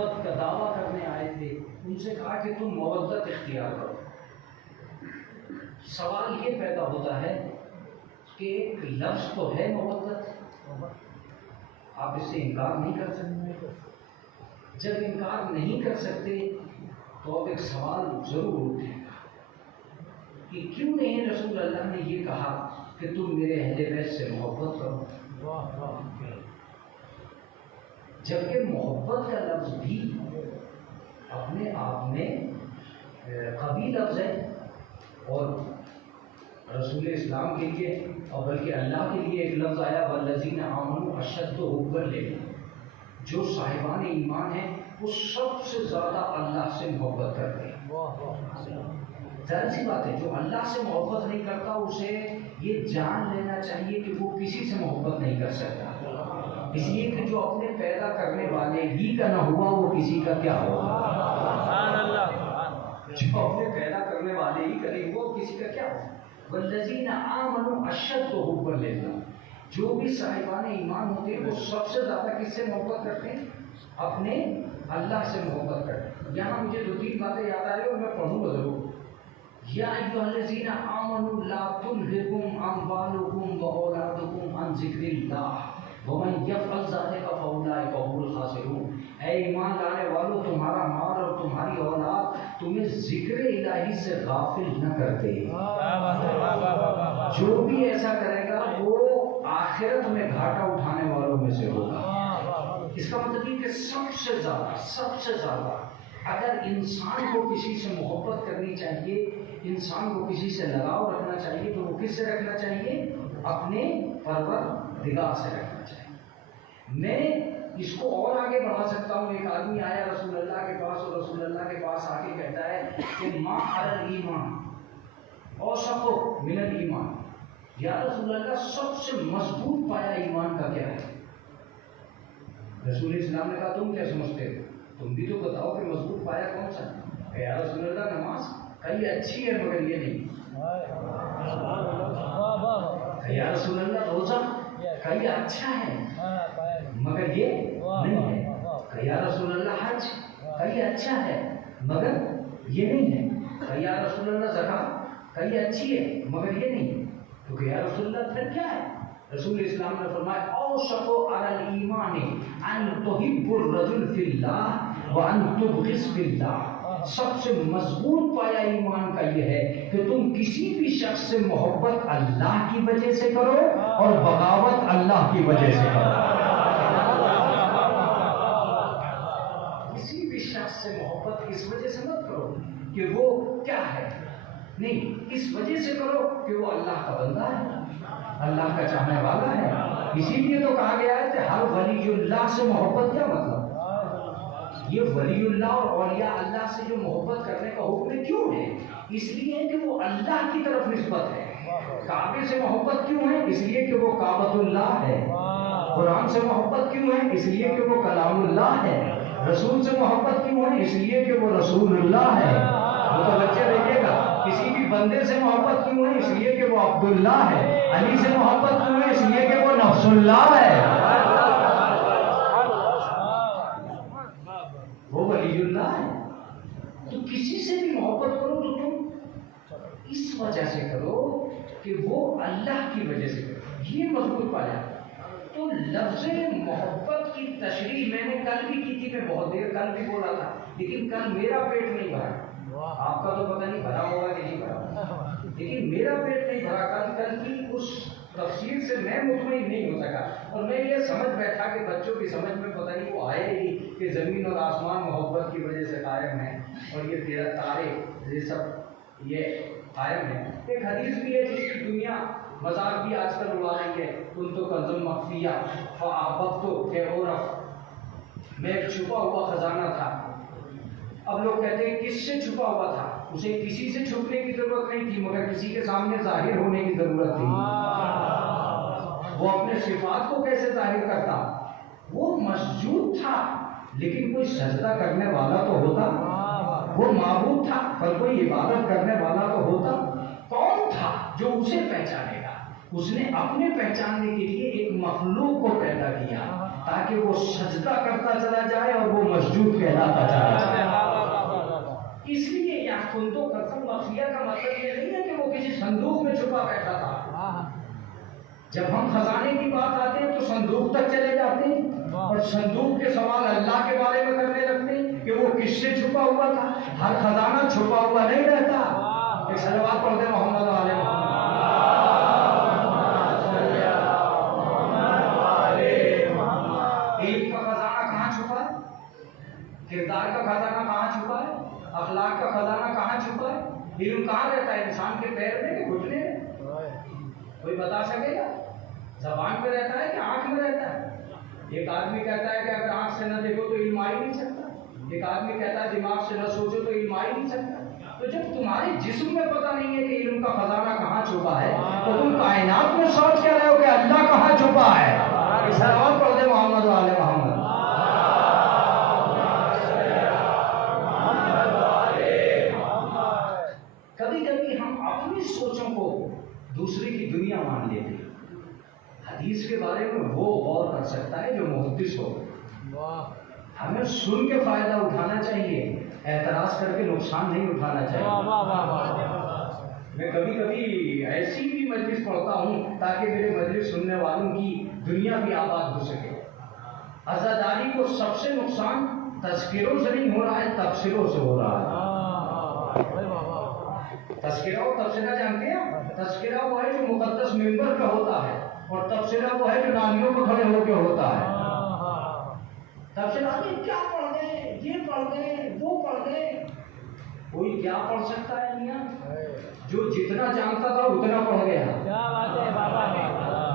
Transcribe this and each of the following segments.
محبت کا دعویٰ کرنے آئے تھے، ان سے کہا کہ تم مودت اختیار کرو۔ سوال یہ پیدا ہوتا ہے کہ ایک لفظ تو ہے مودت، آپ اس سے انکار نہیں کر سکتے۔ جب انکار نہیں کر سکتے تو اب ایک سوال ضرور اٹھے گا کہ کیوں نہیں رسول اللہ نے یہ کہا کہ تم میرے اہل بیت سے محبت کرو، جبکہ محبت کا لفظ بھی اپنے آپ میں قوی لفظ ہے، اور رسول اسلام کے لیے اور بلکہ اللہ کے لیے ایک لفظ آیا والذین آمنوا اشد حبا للہ، جو صاحبان ایمان ہیں وہ سب سے زیادہ اللہ سے محبت کرتے ہیں۔ ظاہر سی بات ہے، جو اللہ سے محبت نہیں کرتا اسے یہ جان لینا چاہیے کہ وہ کسی سے محبت نہیں کر سکتا، اس لیے کہ جو اپنے پیدا کرنے والے ہی کا نہ ہوا وہ کسی کا کیا ہوگا؟ جو اپنے پیدا کرنے والے ہی کا نہیں ہوا وہ کسی کا کیا ہوگا؟ والذین آمنوا اشد حبا للہ، جو بھی صاحبان ایمان ہوتے ہیں وہ سب سے زیادہ کس سے محبت کرتے ہیں؟ اپنے اللہ سے محبت کرتے ہیں۔ یہاں مجھے دو تین باتیں یاد آ رہی ہیں اور میں پڑھوں گا ضرور۔ یا ایھا الذین آمنوا لا تلھکم اموالکم واولادکم عن ذکر اللہ ومن یفعل ذلک فاولئک هم الخاسرون۔ اے ایمان لانے والو، تمہارا مال اور تمہاری اولاد تمہیں ذکر الہی سے غافل نہ کرتے۔ جو بھی ایسا کرے گا وہ آخرت میں گھاٹا اٹھانے والوں میں سے ہوگا۔ اس کا مطلب یہ کہ سب سے زیادہ اگر انسان کو کسی سے محبت کرنی چاہیے، انسان کو کسی سے لگاؤ رکھنا چاہیے، تو وہ کس سے رکھنا چاہیے؟ اپنے پروردگار سے رکھنا چاہیے۔ میں اس کو اور آگے بڑھا سکتا ہوں۔ ایک آدمی آیا رسول اللہ کے پاس اور رسول اللہ کے پاس آ کے کہتا ہے کہ ما علی الایمان اوثق من الایمان، یا رسول اللہ سب سے مضبوط پایا ایمان کا کیا ہے؟ رسول اسلام نے کہا تم کیا سمجھتے ہو؟ تم بھی تو بتاؤ کہ مضبوط پایا کون سا ہے؟ یا رسول اللہ نماز کئی اچھی ہے مگر یہ نہیں۔ یا رسول اللہ روزہ کئی اچھا ہے مگر یہ نہیں ہے۔ یا رسول اللہ حج کئی اچھا ہے مگر یہ نہیں ہے۔ یا رسول اللہ زکوٰۃ کئی اچھی ہے مگر یہ نہیں۔ تو یا رسول اللہ پھر کیا ہے؟ رسول اسلام نے فرمایا اوثق علی الایمان ان تحب الرجل فی اللہ وان تبغض فی اللہ، سب سے مضبوط پایا ایمان کا یہ ہے کہ تم کسی بھی شخص سے محبت اللہ کی وجہ سے کرو اور بغاوت اللہ کی وجہ سے کرو۔ کسی بھی شخص سے محبت اس وجہ سے مت کرو کہ وہ کیا ہے، نہیں، اس وجہ سے کرو کہ وہ اللہ کا بندہ ہے، اللہ کا چاہنے والا ہے۔ اسی لیے تو کہا گیا ہے کہ ہر ولی اللہ سے محبت، کیا مطلب؟ یہ ولی اللہ اور اولیاء اللہ سے جو محبت کرنے کا حکم کیوں ہے؟ اس لیے کہ وہ اللہ کی طرف نسبت ہے۔ کعبے سے محبت کیوں ہے؟ اس لیے کہ وہ کعبۃ اللہ ہے۔ قرآن سے محبت کیوں ہے؟ اس لیے کہ وہ کلام اللہ ہے۔ رسول سے محبت کیوں ہے؟ اس لیے کہ وہ رسول اللہ ہے۔ متوجہ رہیے گا، کسی بھی بندے سے محبت کیوں ہے؟ اس لیے کہ وہ عبداللہ ہے۔ علی سے محبت کیوں ہے؟ اس لیے کہ وہ نفس اللہ ہے، وہ ولی اللہ ہے۔ تو کسی سے بھی محبت کرو تو تم اس وجہ سے کرو کہ وہ اللہ کی وجہ سے کرو، یہ مضبوط پایا۔ تو لفظ محبت کی تشریح میں نے کل بھی کی تھی، میں بہت دیر کل بھی بولا تھا، لیکن کل میرا پیٹ نہیں بھرا۔ آپ کا تو پتہ نہیں بھرا ہوگا کہ نہیں بھرا، لیکن میرا پیٹ نہیں بھرا۔ کل کی اس تفصیل سے میں مطمئن نہیں ہو سکا، اور میں یہ سمجھ بیٹھا کہ بچوں کی سمجھ میں پتہ نہیں وہ آئے ہی کہ زمین اور آسمان محبت کی وجہ سے قائم ہیں، اور یہ تیرا تارے یہ سب یہ قائم ہے۔ ایک حدیث بھی ہے جس کی دنیا مذاق بھی آج کل اڑا رہی ہے، کن تو کنزم مخفیہ فاحببت کہ عرف، میں ایک چھپا ہوا خزانہ تھا۔ اب لوگ کہتے ہیں کس سے چھپا ہوا تھا؟ اسے کسی سے چھپنے کی ضرورت نہیں تھی مگر کسی کے سامنے ظاہر ہونے کی ضرورت تھی۔ وہ اپنے صفات کو کیسے ظاہر کرتا؟ وہ مسجود تھا لیکن کوئی سجدہ کرنے والا تو ہوتا، وہ معبود تھا پر کوئی عبادت کرنے والا تو ہوتا۔ کون تھا جو اسے پہچانے گا؟ اس نے اپنے پہچاننے کے لیے ایک مخلوق کو پیدا کیا، تاکہ وہ سجدہ کرتا چلا جائے اور وہ مسجود کہلاتا چلا جائے۔ اس لیے یہاں کنتو قسم مخفیہ کا مطلب یہ نہیں ہے کہ وہ کسی صندوق میں چھپا بیٹھا تھا۔ جب ہم خزانے کی بات آتے ہیں تو صندوق تک چلے جاتے ہیں اور صندوق کے سوال اللہ کے بارے میں کرنے لگتے ہیں کہ وہ کس سے چھپا ہوا تھا۔ ہر خزانہ چھپا ہوا نہیں رہتا۔ ایک صلوات پڑھ دیں محمد علیہ محمد۔ علم کا خزانہ کہاں چھپا ہے؟ کردار کا خزانہ کہاں چھپا ہے؟ اخلاق کا خزانہ کہاں چھپا ہے؟ علم کہاں رہتا ہے؟ انسان کے پیر میں کہ گھٹنے میں؟ کوئی بتا سکے گا؟ زبان پہ رہتا ہے کہ آنکھ میں رہتا ہے؟ ایک آدمی کہتا ہے کہ اگر آنکھ سے نہ دیکھو تو علم آ ہی نہیں سکتا۔ ایک آدمی کہتا ہے دماغ سے نہ سوچو تو علم آ ہی نہیں سکتا۔ تو جب تمہارے جسم میں پتہ نہیں ہے کہ علم کا خزانہ کہاں چھپا ہے تو تم کائنات میں سوچ کیا رہے ہو کہ اللہ کہاں چھپا ہے؟ صلوات پڑھ دیں محمد والے محمد۔ کبھی کبھی ہم اپنی سوچوں کو دوسرے کی دنیا مان لیتے ہیں۔ حدیث کے بارے میں وہ غور کر سکتا ہے جو محدث ہو۔ ہمیں سن کے فائدہ اٹھانا چاہیے، اعتراض کر کے نقصان نہیں اٹھانا چاہیے۔ میں کبھی کبھی ایسی بھی مجلس پڑھتا ہوں تاکہ میرے مجلس سننے والوں کی دنیا بھی آباد ہو سکے۔ عزاداری کو سب سے نقصان تذکروں سے نہیں ہو رہا ہے، تبصروں سے ہو رہا ہے۔ تذکرہ و تبصرہ جانتے ہیں؟ تذکرہ وہ ہے جو مقدس ممبر پہ ہوتا ہے اور تبصرہ وہ ہے جو نالیوں پہ کھڑے ہو کے ہوتا ہے۔ تبصرہ کیا پڑھ گئے، یہ پڑھ گئے، وہ پڑھ گئے۔ کوئی کیا پڑھ سکتا ہے میاں؟ جو جتنا جانتا تھا اتنا پڑھ گیا۔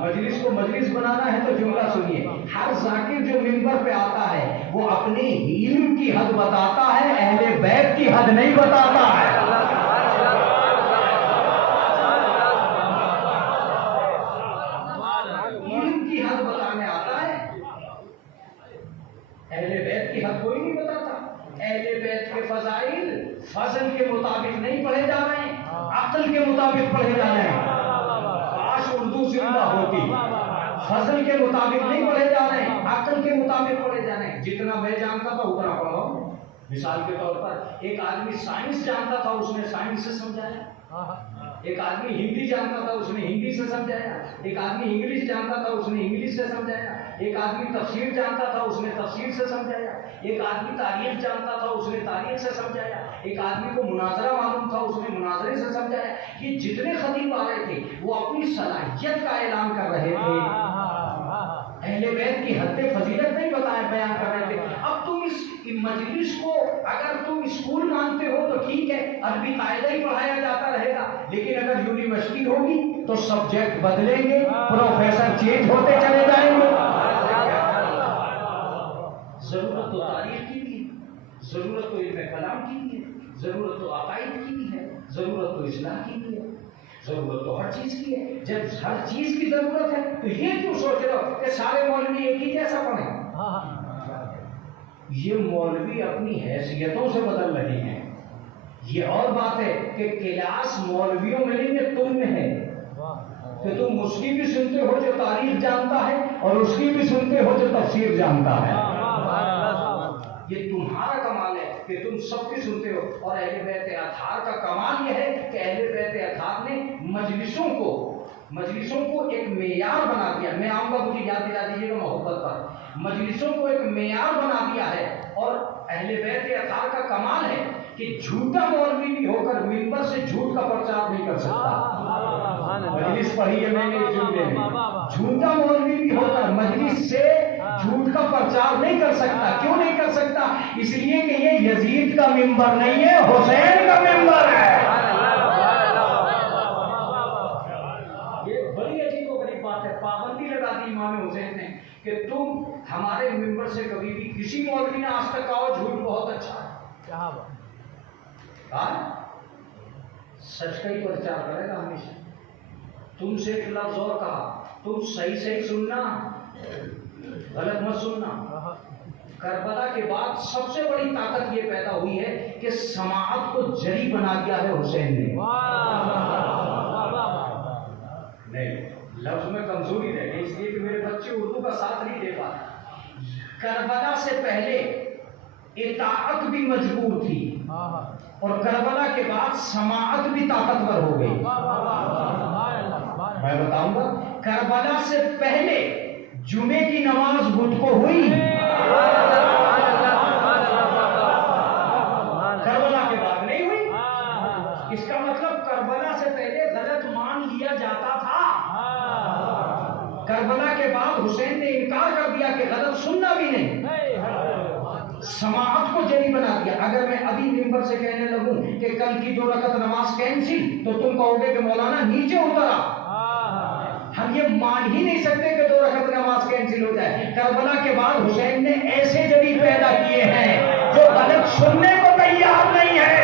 مجلس کو مجلس بنانا ہے تو جملہ سنیے، ہر ذاکر جو ممبر پہ آتا ہے وہ اپنے علم کی حد بتاتا ہے، اہل بیت کی حد نہیں بتاتا ہے۔ علم کی حد بتانے آتا ہے، اہل بیت کی حد کوئی نہیں بتاتا۔ اہل بیت کے فضائل فضل کے مطابق نہیں پڑھے جا رہے ہیں، عقل کے مطابق پڑھے جا رہے ہیں۔ کاش اردو زندہ ہوتی۔ فضل کے مطابق نہیں پڑھے جا رہے ہیں، عقل کے مطابق پڑھے جا رہے ہیں۔ جتنا میں جانتا تھا اتنا پڑھو۔ مثال کے طور پر ایک آدمی سائنس جانتا تھا، اس نے سائنس سے سمجھایا۔ ایک آدمی ہندی جانتا تھا، اس نے ہندی سے سمجھایا۔ ایک آدمی انگلش جانتا تھا، اس نے انگلش سے سمجھایا۔ ایک آدمی تفسیر جانتا تھا، اس نے تفسیر سے سمجھایا۔ ایک آدمی تاریخ جانتا تھا، اس نے تاریخ سے سمجھایا۔ ایک آدمی کو مناظرہ معلوم تھا، اس نے مناظرے سے سمجھایا۔ یہ جتنے خطیب آ رہے تھے وہ اپنی صلاحیت کا اعلان کر رہے تھے، اہل بیت کی حد فضیلت نہیں بیان کر رہے تھے۔ اب تم اس مجلس کو اگر تم اسکول مانتے ہو تو ٹھیک ہے، عربی قاعدہ ہی پڑھایا جاتا رہے گا، لیکن اگر یونیورسٹی ہوگی تو سبجیکٹ بدلیں گے، پروفیسر چینج ہوتے چلے جائیں گے۔ ضرورت تو تاریخ کی بھی ہے، ضرورت تو علم کلام کی بھی ہے، ضرورت تو عقائد کی بھی ہے، ضرورت تو اصلاح کی بھی ہے، ضرورت تو ہر چیز کی ہے۔ جب ہر چیز کی ضرورت ہے تو یہ کیوں سوچ رہے ہو کہ سارے مولوی ایک ہی جیسا پڑھیں؟ یہ مولوی اپنی حیثیتوں سے بدل رہے ہیں۔ یہ اور بات ہے کہ کلاس مولویوں میں نہیں ہے، تم میں ہے کہ تم اس کی بھی سنتے ہو جو تاریخ جانتا ہے اور اس کی بھی سنتے ہو جو تفسیر جانتا ہے۔ یہ تمہارا کمال ہے کہ تم سب کی سنتے ہو، اور اہل بیت اطہار کا کمال یہ ہے کہ اہل بیت اطہار نے مجلسوں کو ایک معیار بنا دیا۔ میں آؤں گا، مجھے یاد دلا دیجیے گا محبت پر۔ مجلسوں کو ایک معیار بنا دیا ہے، اور اہل بیت اطہار کا کمال ہے کہ جھوٹا مولوی بھی ہو کر ممبر سے جھوٹ کا پرچار نہیں کر سکتا۔ مجلس پڑھی ہے میں نے اس جملے میں، جھوٹا مولوی بھی ہو کر مجلس سے جھوٹ کا پرچار نہیں کر سکتا۔ کیوں نہیں کر سکتا؟ اس لیے کہ یہ یزید کا ممبر نہیں ہے، حسین کا ممبر ہے۔ یہ بڑی عجیب و غریب بات ہے، پابندی لگا دی امام حسین نے کہ تم ہمارے ممبر سے کبھی بھی کسی مولوی نے آج تک کہا جھوٹ بہت اچھا ہے، سچ کا ہی پرچار کرے گا ہمیشہ۔ تم سے ایک لفظ اور کہا، تم صحیح صحیح سننا، غلط مت سننا۔ کربلا کے بعد سب سے بڑی طاقت یہ پیدا ہوئی ہے کہ سماعت کو جری بنا دیا ہے حسین نے۔ نہیں، لفظ میں کمزوری رہ گئی، اس لیے کہ میرے بچے اردو کا ساتھ نہیں دے پاتے۔ کربلا سے پہلے اطاعت بھی مجبور تھی اور کربلا کے بعد سماعت بھی طاقتور ہو گئی. میں بتاؤں گا کربلا سے پہلے جمعے کی نماز بدھ کو ہوئی, کربلا کے بعد نہیں ہوئی. اس کا مطلب کربلا سے پہلے غلط مان لیا جاتا تھا, کربلا کے بعد حسین نے انکار کر دیا کہ غلط سننا بھی نہیں, سماعت کو جری بنا دیا. اگر میں ابھی ممبر سے کہنے لگوں کہ کل کی 2 رکعت نماز کینسل, تو تم کہو گے کہ مولانا نیچے اترا. ہم یہ مان ہی نہیں سکتے کہ 2 رکعت نماز کینسل ہو جائے. کربلا کے بعد حسین نے ایسے جری پیدا کیے ہیں جو غلط سننے کو تیار نہیں ہے,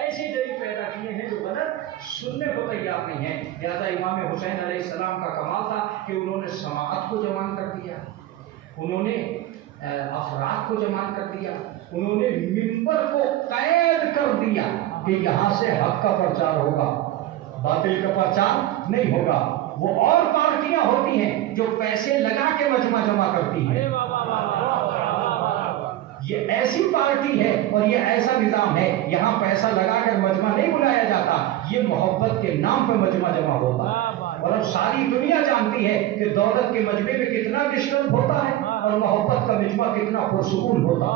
ایسی جری پیدا کیے ہیں جو غلط سننے کو تیار نہیں ہے. لہذا امام حسین علیہ السلام کا کمال تھا کہ انہوں نے سماعت کو جمع کر دیا, انہوں نے افراد کو جمع کر دیا, انہوں نے ممبر کو قید کر دیا کہ یہاں سے حق کا پرچار ہوگا, باطل کا پرچار نہیں ہوگا. وہ اور پارٹیاں ہوتی ہیں جو پیسے لگا کے مجمع جمع کرتی ہیں, یہ ایسی پارٹی ہے اور یہ ایسا نظام ہے, یہاں پیسہ لگا کر مجمع نہیں بلایا جاتا, یہ محبت کے نام پہ مجمع جمع ہوتا ہے. اور اب ساری دنیا جانتی ہے کہ دولت کے مجمع میں کتنا ڈسٹرب ہوتا ہے اور محبت کا مجمع کتنا پرسکون ہوتا ہے.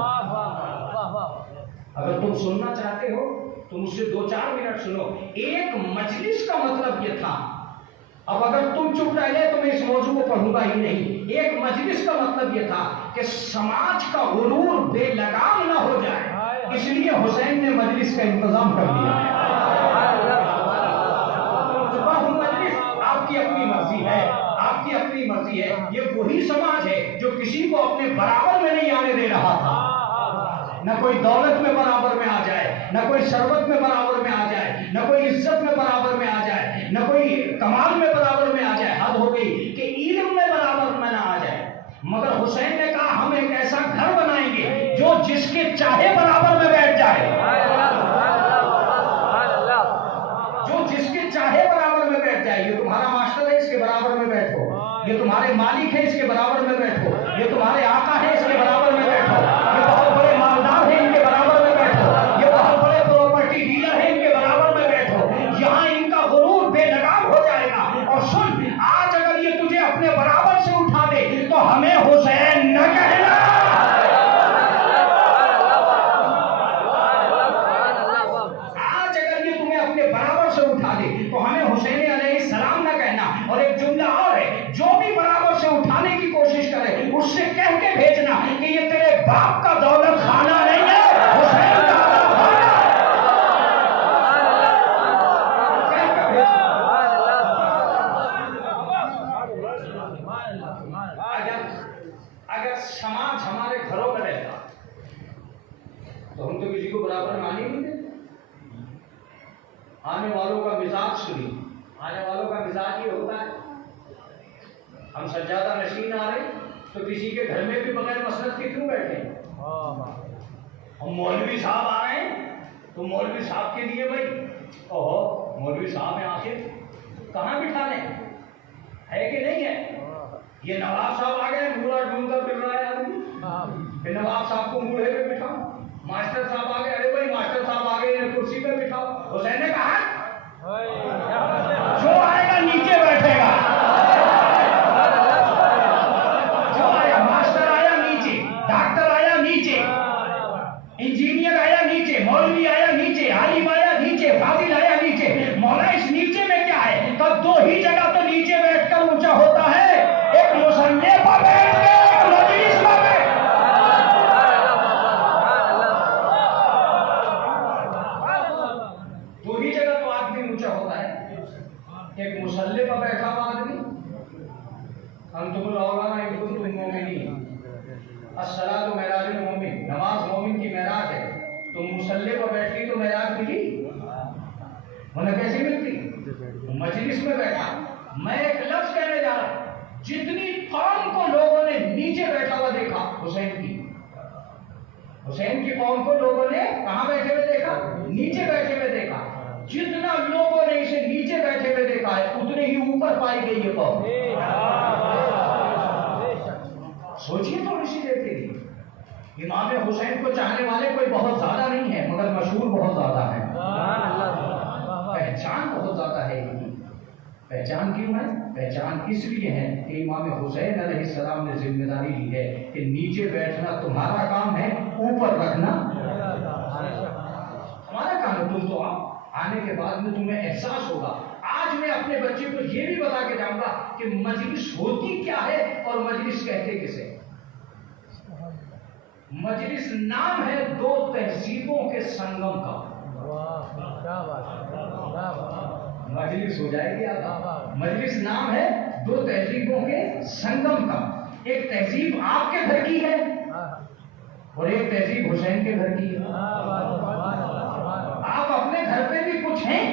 اگر تم سننا چاہتے ہو تو مجھ سے 2-4 منٹ سنو. ایک مجلس کا مطلب یہ تھا, اب اگر تم چپ رہ گئے تو میں اس موضوع کو پڑھوں گا ہی نہیں. ایک مجلس کا مطلب یہ تھا کہ سماج کا غرور بے لگام نہ ہو جائے, اس لیے حسین نے مجلس کا انتظام کر دیا. آپ کی اپنی مرضی ہے, آپ کی اپنی مرضی ہے. یہ وہی سماج ہے جو کسی کو اپنے برابر میں نہیں آنے دے رہا تھا. نہ کوئی دولت میں برابر میں آ جائے, نہ کوئی ثروت میں برابر میں آ جائے, نہ کوئی عزت میں برابر میں آ جائے, نہ کوئی کمال میں برابر میں آ جائے. حد ہو گئی کہ علم میں برابر میں نہ آ جائے. مگر حسین نے کہا ہم ایک ایسا گھر بنائیں گے جو جس کے چاہے برابر میں بیٹھ جائے, جو جس کے چاہے برابر میں بیٹھ جائے. یہ تمہارا ماسٹر ہے, اس کے برابر میں بیٹھو. یہ تمہارے مالک ہے, اس کے برابر میں بیٹھو. یہ تمہارے آقا ہے, اس کے برابر میں بیٹھو. یہ بہت بڑے مالدار ہیں, ان کے برابر میں بیٹھو. یہ بہت بڑے پراپرٹی ڈیلر ہیں, ان کے برابر میں بیٹھو. یہاں ان کا غرور بے لگام ہو جائے گا. اور سن, آج اگر یہ تجھے اپنے برابر سے اٹھا دے تو ہمیں حسین نہ کہنا. آج اگر یہ تمہیں اپنے برابر سے اٹھا دے تو ہمیں حسین علیہ السلام نہ کہنا. اور ایک جملہ اور ہے, جو بھی برابر سے اٹھانے کی کوشش کرے اس سے کہہ کے بھیجنا کہ یہ تیرے باپ کا دولت خانہ نہیں ہے, حسین کا دولت خانہ ہے. اگر سماج ہمارے گھروں میں رہتا تو ہم تو کسی کو برابر میں آنے نہیں دیتے. آنے والوں کا مزاج سنی, آنے والوں کا مزاج یہ ہوتا ہے, ہم سجادہ نشین آ رہے تو کسی کے گھر میں بھی بغیر مسند کے کیوں بیٹھے. ہم مولوی صاحب آ رہے ہیں تو مولوی صاحب کے لیے بھائی اوہو مولوی صاحب یہاں کے کہاں بٹھا لیں, ہے کہ نہیں ہے. یہ نواب صاحب آ گئے, مورا ڈھونڈتا پھر رہا ہے آدمی, پھر نواب صاحب کو موڑے پہ بٹھاؤ. ماسٹر صاحب آ گئے, ارے بھائی ماسٹر صاحب آ گئے, کرسی پہ بٹھاؤ. حسین نے کہا جو آئے گا نیچے بیٹھے گا. جو آیا, ماسٹر آیا نیچے, ڈاکٹر آیا نیچے, انجینئر آیا نیچے, مولوی آیا نیچے, عالم آیا نیچے, فاضل آیا نیچے. مولا اس نیچے میں کیا ہے؟ تو 2 ہی جگہ تو نیچے بیٹھ کر اونچا ہوتا ہے, ایک مصلی پر بیٹھ کے, ایک مجلس پر بیٹھ. ایک مصلی پر بیٹھا ہوا آدمی, انتم الاولیاء ان کنتم مؤمنین, الصلاۃ معراج المومن, نماز مومن کی معراج ہے. تم مصلی پر بیٹھی تو معراج ملی, ورنہ کیسے ملتی؟ مجلس میں بیٹھا. میں ایک لفظ کہنے جا رہا ہوں, جتنی قوم کو لوگوں نے نیچے بیٹھا ہوا دیکھا, حسین کی قوم کو لوگوں نے کہاں بیٹھے ہوئے دیکھا؟ نیچے بیٹھے ہوئے دیکھا. جتنا لوگوں نے اسے نیچے بیٹھے ہوئے دیکھا ہے اتنے ہی اوپر پائی گئی یہ قوم. سوچیے تھوڑی سی دیر کے لیے. امام حسین کو چاہنے والے کوئی بہت زیادہ نہیں ہے مگر مشہور بہت زیادہ ہے. پہچان بہت زیادہ ہے. پہچان کیوں ہے؟ پہچان اس لیے ہے کہ امام حسین علیہ السلام نے ذمہ داری لی ہے کہ نیچے بیٹھنا تمہارا کام ہے, اوپر رکھنا ہمارا کام ہے. تم تو آنے کے بعد میں تمہیں احساس ہوگا. آج میں اپنے بچے کو یہ بھی بتا کے جاؤں گا کہ مجلس ہوتی کیا ہے اور مجلس کہتے کسے. مجلس نام ہے دو تہذیبوں کے سنگم کا. مجلس ہو جائے گی آپ. مجلس نام ہے دو تہذیبوں کے سنگم کا. ایک تہذیب آپ کے گھر کی ہے اور ایک تہذیب حسین کے گھر کی ہے. آپ اپنے گھر پہ بھی کچھ ہیں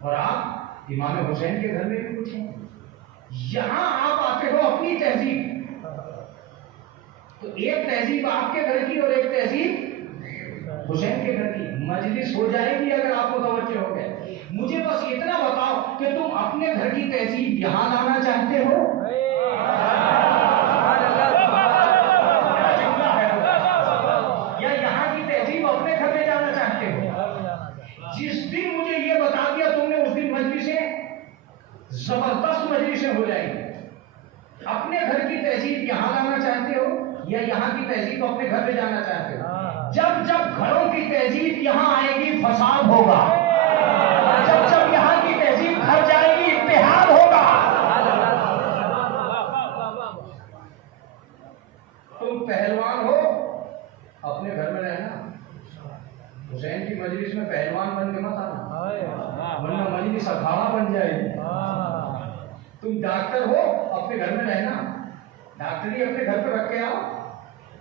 اور آپ امام حسین کے گھر میں بھی کچھ ہیں. یہاں آپ آتے ہو اپنی تہذیب, تو ایک تہذیب آپ کے گھر کی اور ایک تہذیب حسین کے گھر کی. مجلس ہو جائے گی اگر آپ متوجہ ہو گئے. مجھے بس اتنا بتاؤ کہ تم اپنے گھر کی تہذیب یہاں لانا چاہتے ہو یا یہاں کی تہذیب اپنے گھر میں جانا چاہتے ہو. جس دن مجھے یہ بتا دیا تم نے, اس دن مجلسیں زبردست مجلسیں ہو جائیں گی. اپنے گھر کی تہذیب یہاں لانا چاہتے ہو یا یہاں کی تہذیب اپنے گھر میں جانا چاہتے ہو. جب جب گھروں کی تہذیب یہاں آئے گی فساد ہوگا, جب جب یہاں کی تہذیب گھر جائے گی اتحاد ہوگا. تم پہلوان ہو اپنے گھر میں رہنا, حسین کی مجلس میں پہلوان بن کے مت آنا ورنہ مجلس اکھاڑا بن جائے گی. تم ڈاکٹر ہو اپنے گھر میں رہنا, ڈاکٹری اپنے گھر پہ رکھ کے آؤ,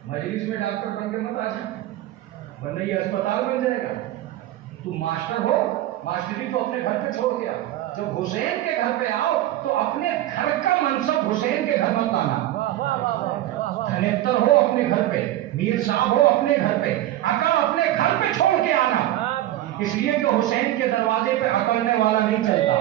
مجلس میں ڈاکٹر بن کے مت آ جائے ورنہ یہ اسپتال بن جائے گا. تم ماسٹر ہو, ماسٹری کو اپنے گھر پہ چھوڑ کے آؤ. جب حسین کے گھر پہ آؤ تو اپنے گھر کا منصب حسین کے گھر مت لانا. دھنیتر ہو اپنے گھر پہ, میر صاحب ہو اپنے گھر پہ, عقل اپنے گھر پہ چھوڑ کے آنا. اس لیے کہ حسین کے دروازے پہ اکڑنے والا نہیں چلتا,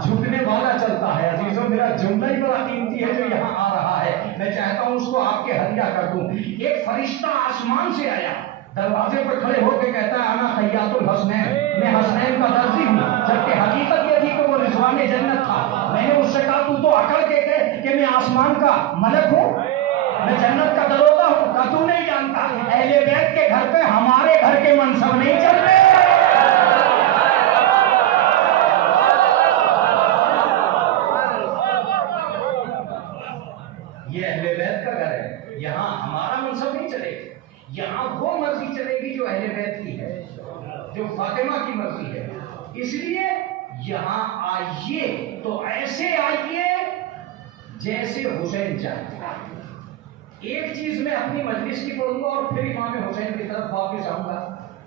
جھکنے والا چلتا ہے. عزیزوں میرا جملہ ہی بڑا قیمتی ہے جو یہاں آ رہا ہے, میں چاہتا ہوں اس کو آپ کے ہدیہ کر دوں. ایک فرشتہ آسمان سے آیا, دروازے پر کھڑے ہو کے کہتا ہے انا خیاط الحسنین, میں حسنین کا درزی ہوں. جبکہ حقیقت یہ تھی کہ وہ رضوان جنت تھا. میں نے اس سے کہا تو اکڑ کے کہے کہ میں آسمان کا ملک ہوں, میں جنت کا دروازہ ہوں. کہا تو نہیں جانتا, اہل بیت کے گھر پہ ہمارے گھر کے منصب نہیں چلتے. یہ اہل بیت کا گھر ہے, یہاں ہمارا منصب نہیں چلے گا. یہاں وہ مرضی چلے گی جو اہل بیت کی ہے, جو فاطمہ کی مرضی ہے. اس لیے یہاں آئیے تو ایسے آئیے جیسے حسین چاہتے. ایک چیز میں اپنی مجلس کی پڑھوں گا اور پھر امام حسین کی طرف واپس آؤں گا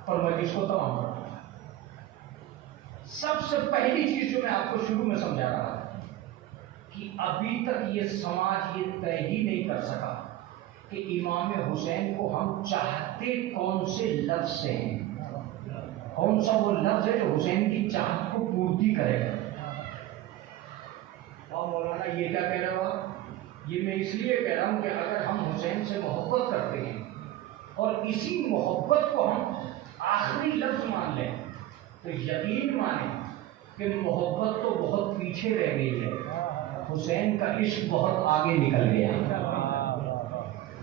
اور مجلس کو تمام کروں گا. سب سے پہلی چیز جو میں آپ کو شروع میں سمجھا رہا تھا کہ ابھی تک یہ سماج یہ طے ہی نہیں کر سکا کہ امام حسین کو ہم چاہتے کون سے لفظ سے ہیں, کون سا وہ لفظ ہے جو حسین کی چاہت کو پورتی کرے گا. اور مولانا یہ کیا کہہ رہا ہوا, یہ میں اس لیے کہہ رہا ہوں کہ اگر ہم حسین سے محبت کرتے ہیں اور اسی محبت کو ہم آخری لفظ مان لیں تو یقین مانیں کہ محبت تو بہت پیچھے رہ گئی ہے. حسین کا عشق بہت آگے نکل گیا,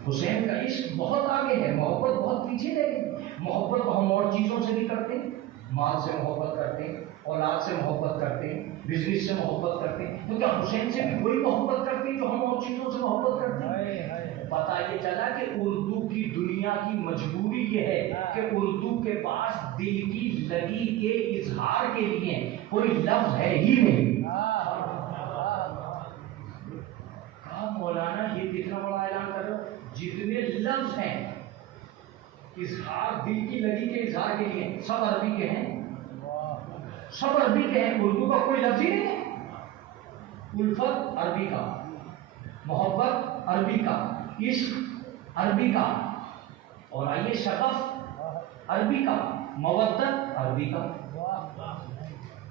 حسین کا عشق بہت آگے ہے, محبت بہت پیچھے رہ گئی. محبت تو ہم اور چیزوں سے بھی کرتے ہیں, مال سے محبت کرتے ہیں, اولاد سے محبت کرتے ہیں, بزنس سے محبت کرتے ہیں. تو کیا حسین سے بھی وہی محبت کرتے ہیں جو ہم اور چیزوں سے محبت کرتے ہیں؟ پتہ یہ چلا کہ اردو کی دنیا کی مجبوری یہ ہے کہ اردو کے پاس دل کی لگی کے اظہار کے لیے کوئی لفظ ہے ہی نہیں. مولانا یہ کتنا بڑا اعلان کر رہے ہو, جتنے لفظ ہیں اظہار دل کی لگی کے اظہار کے لیے سب عربی کے ہیں, سب عربی کے ہیں. اردو کا کوئی لفظ ہی نہیں ہے. الفت عربی کا, محبت عربی کا, عشق عربی کا, اور آئیے شغف عربی کا, مودت عربی کا.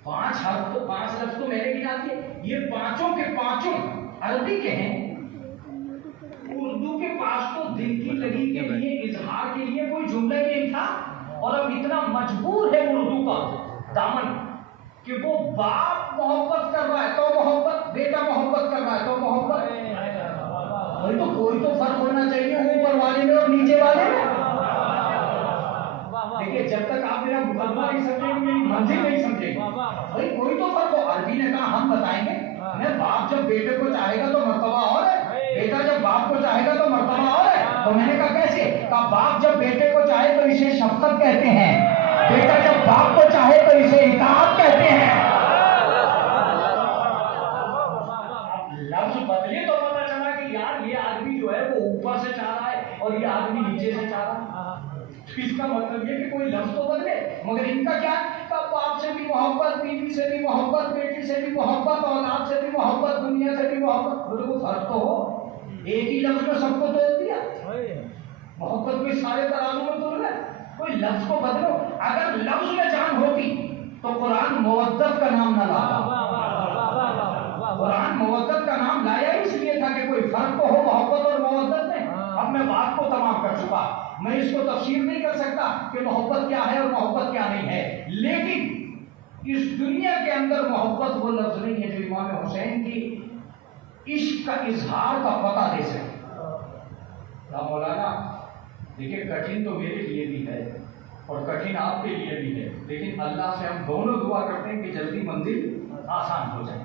5 حرف تو 5 لفظ تو میں نے گنا دیے, یہ پانچوں کے پانچوں عربی کے ہیں. اردو کے پاس تو دل کی لگی کے لیے اظہار کے لیے کوئی جملہ ہی نہیں تھا، اور اب اتنا مجبور ہے اردو کا دامن کہ وہ باپ محبت کر رہا ہے تو محبت، بیٹا محبت کر رہا ہے تو محبت. کوئی تو فرق ہونا چاہیے اوپر والے میں اور نیچے والے میں. دیکھیے جب تک آپ میرا مقدمہ نہیں سمجھیں گے، میری منزل نہیں سمجھیں گے، بھائی کوئی تو فرق ہو. عربی نے کہا ہم بتائیں گے. باپ جب بیٹے کو چاہے گا تو مرتبہ اور ہے، بیٹا جب باپ کو چاہے گا تو مرتبہ اور ہے. تو میں نے کہا کیسے؟ کہا باپ جب بیٹے کو چاہے تو اسے شفقت کہتے ہیں، بیٹا جب باپ کو چاہے تو اسے اطاعت کہتے ہیں. لفظ بدلے تو پتا چلا کہ یار یہ آدمی جو ہے وہ اوپر سے چاہ رہا ہے اور یہ آدمی نیچے سے چاہ رہا ہے. اس کا مطلب یہ کہ کوئی لفظ تو بدلے، مگر ان کا کیا ہے کہ باپ سے بھی محبت، بیوی سے بھی محبت، بیٹی سے بھی محبت، اولاد سے بھی محبت، دنیا سے بھی محبت. وہ فرق تو ہو، ایک ہی لفظ میں سب کو توڑ دیا. محبت میں سارے ترازو میں توڑ گئے. کوئی لفظ کو بدلو. اگر لفظ میں جان ہوتی تو قرآن مودت کا نام نہ لاتا. قرآن مودت کا نام لایا اس لیے تھا کہ کوئی فرق تو ہو محبت اور مودت میں. اب میں بات کو تمام کر چکا، میں اس کو تفسیر نہیں کر سکتا کہ محبت کیا ہے اور محبت کیا نہیں ہے، لیکن اس دنیا کے اندر محبت وہ لفظ نہیں ہے جو امام حسین کی عشق کا اظہار کا پتہ دے سکے. مولانا دیکھیے کٹھن تو میرے لیے بھی ہے اور کٹھن آپ کے لیے بھی ہے، لیکن اللہ سے ہم دونوں دعا کرتے ہیں کہ جلدی منزل آسان ہو جائے.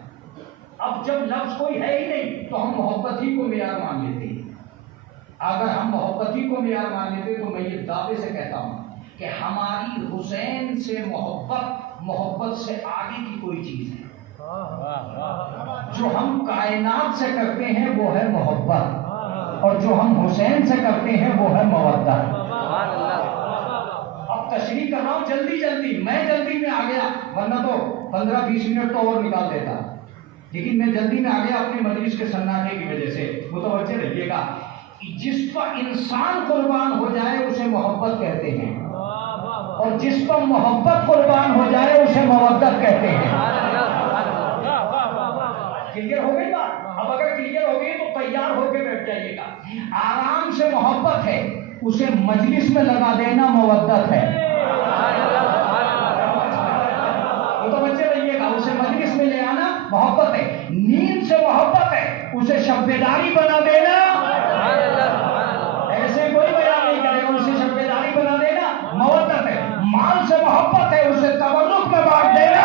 اب جب لفظ کوئی ہے ہی نہیں تو ہم محبت ہی کو معیار مان لیتے ہیں. اگر ہم محبت ہی کو معیار مان لیتے تو میں یہ دعوے سے کہتا ہوں کہ ہماری حسین سے محبت سے آگے کی کوئی چیز ہے. جو ہم کائنات سے کرتے ہیں وہ ہے محبت، اور جو ہم حسین سے کرتے ہیں وہ ہے مودت. اب تشریح کر رہا ہوں جلدی، میں جلدی میں آ گیا، ورنہ تو 15-20 منٹ تو اور نکال دیتا، لیکن میں جلدی میں آ گیا اپنی مجلس کے سناٹے کی وجہ سے. متوجہ رہیے گا، جس پر انسان قربان ہو جائے اسے محبت کہتے ہیں، اور جس پر محبت قربان ہو جائے اسے مودت کہتے ہیں. کلیئر ہو گئی بات؟ اب اگر کلیئر ہو گئی تو تیار ہو کے بیٹھ جائیے گا. آرام سے محبت ہے، اسے مجلس میں لگا دینا مودت ہے. متوجہ رہیے گا، اسے مجلس میں لے آنا محبت ہے. نیند سے محبت ہے، اسے شب بیداری بنا دینا، ایسے کوئی بیان نہیں کرے گا، اسے شب بیداری بنا دینا مودت ہے. مال سے محبت ہے، اسے تبرک میں بانٹ دینا.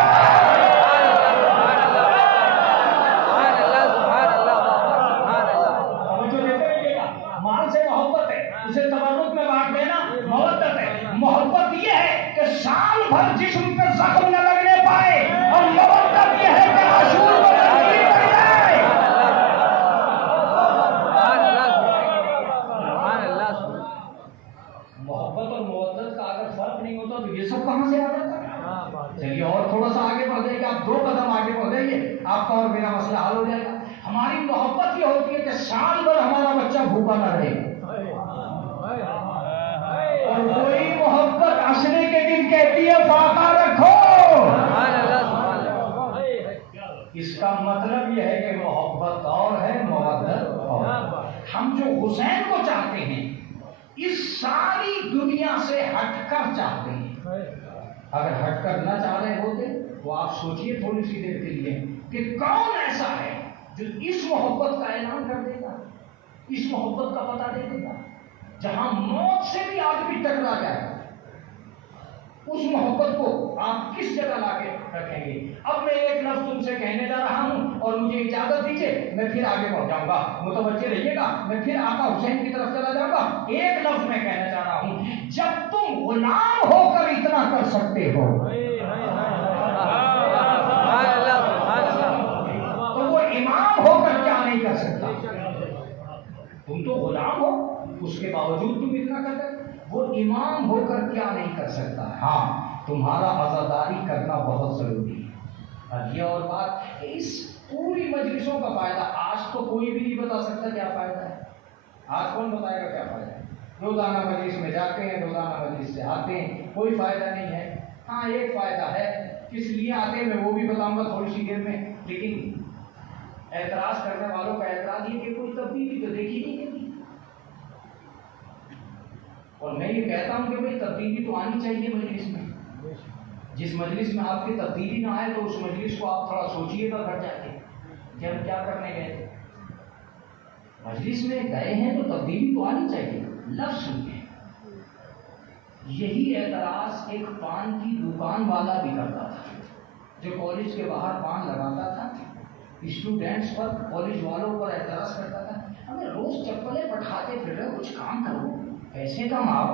مال سے محبت ہے، اسے تبرک میں بانٹ دینا مودت ہے. محبت یہ ہے کہ سال بھر جسم پہ زخم نہ لگنے پائے، اور مودت یہ ہے کہ عاشور پر تکلیف پڑ جائے. محبت اور مودت کا اگر فرق نہیں ہوتا تو یہ سب کہاں سے آ جاتا؟ چلیے اور تھوڑا سا آگے بڑھ جائیے، آپ 2 قدم آگے بڑھ جائیے، آپ کا اور میرا مسئلہ حل ہو جائے گا. ہماری محبت یہ ہوتی ہے کہ سال بھر ہمارا بچہ بھوکا نہ رہے، اور کوئی محبت عشرے کے دن کہتی ہے فاقہ رکھو. اس کا مطلب یہ ہے کہ محبت اور ہے مودت اور. ہم جو حسین کو چاہتے ہیں اس ساری دنیا سے ہٹ کر چاہتے ہیں. اگر ہٹ کر نہ چاہ رہے ہوتے تو آپ سوچئے تھوڑی سی دیر کے لیے کہ کون ایسا ہے جو اس محبت کا اعلان کر دے گا، اس محبت کا پتہ دے دے گا. جہاں موت سے بھی آدمی ٹکرا جائے اس محبت کو آپ کس جگہ لا کے رکھیں گے؟ اب میں ایک لفظ تم سے کہنے جا رہا ہوں اور مجھے اجازت دیجیے، میں پھر آگے بڑھ جاؤں گا. متوجہ رہیے گا، میں پھر آقا حسین کی طرف چلا جاؤں گا. ایک لفظ میں کہنا چاہ رہا ہوں، جب تم غلام ہو کر اتنا کر سکتے ہو تو وہ امام ہو کر کیا نہیں کر سکتا؟ تم تو غلام ہو، اس کے باوجود تم اتنا کرتے، وہ امام ہو کر کیا نہیں کر سکتا؟ ہاں تمہارا عزاداری کرنا بہت ضروری ہے. اب یہ اور بات، اس پوری مجلسوں کا فائدہ آج تو کوئی بھی نہیں بتا سکتا کیا فائدہ ہے. آج کون بتائے گا کیا فائدہ ہے؟ روزانہ مجلس میں جاتے ہیں، روزانہ مجلس سے آتے ہیں، کوئی فائدہ نہیں ہے. ہاں ایک فائدہ ہے، کس لیے آتے ہیں میں وہ بھی بتاؤں گا تھوڑی سی دیر میں. لیکن اعتراض کرنے والوں کا اعتراض یہ کہ کوئی تبدیلی تو دیکھی نہیں گئی. اور میں یہ کہتا ہوں کہ بھائی تبدیلی تو آنی چاہیے مجلس میں. جس مجلس میں آپ کی تبدیلی نہ آئے تو اس مجلس کو آپ تھوڑا سوچیے گا گھر جا کے کہ ہم کیا کرنے گئے تھے. مجلس میں گئے ہیں تو تبدیلی تو آنی چاہیے. لفظ سنیے. یہی اعتراض ایک پان کی دکان والا بھی کرتا تھا جو کالج کے باہر پان لگاتا تھا. اسٹوڈینٹس پر کالج والوں پر اعتراض کرتا تھا ہمیں روز چپلیں پٹھاتے پھر رہے کچھ کام کرو پیسے کماؤ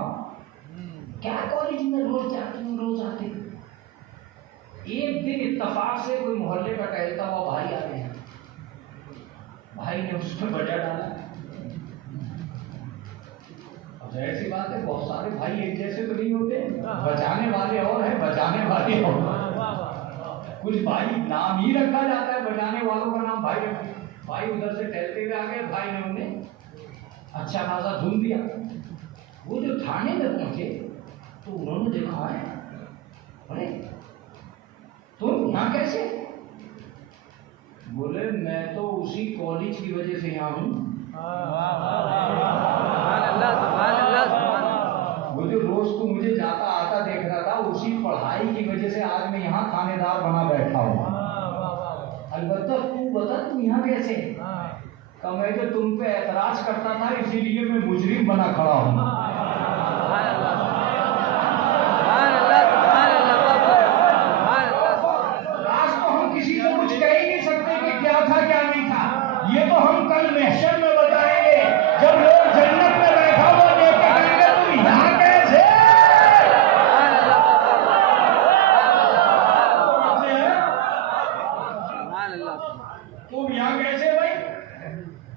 کیا کالج میں روز جاتے ہو روز آتے. ایک دن اتفاق سے کوئی محلے کا ٹہلتا ہوا بھائی آ گیا. بھائی نے اس پہ بجا ڈالا. ظاہر سی بات ہے بہت سارے بھائی ایک جیسے تو نہیں ہوتے. بچانے والے اور ہیں بچانے والے اور. کچھ بھائی نام ہی رکھا جاتا ہے بچانے والوں کا نام بھائی رکھتے. بھائی ادھر سے ٹہلتے ہوئے آ گئے. بھائی نے انہیں اچھا خاصا دھن دیا. وہ جو تھانے میں پہنچے تو انہوں نے دیکھا ہے ارے تم یہاں کیسے. بولے میں تو اسی کالج کی وجہ سے یہاں ہوں. وہ جو روز تو مجھے جاتا آتا دیکھ رہا تھا اسی پڑھائی کی وجہ سے آج میں یہاں تھانے دار بنا بیٹھا ہوں. البتہ تو بتا تم یہاں کیسے. کہ میں جو تم پہ اعتراض کرتا تھا اسی لیے میں مجرم بنا کھڑا ہوں. آج تو ہم کسی سے کچھ کہہ ہی نہیں سکتے کہ کیا تھا کیا نہیں تھا. یہ تو ہم کل محشر میں بتائیں گے جب لوگ جنت میں بیٹھا ہوا دیکھ کے کہیں گے تم یہاں کیسے. تم یہاں کیسے بھائی.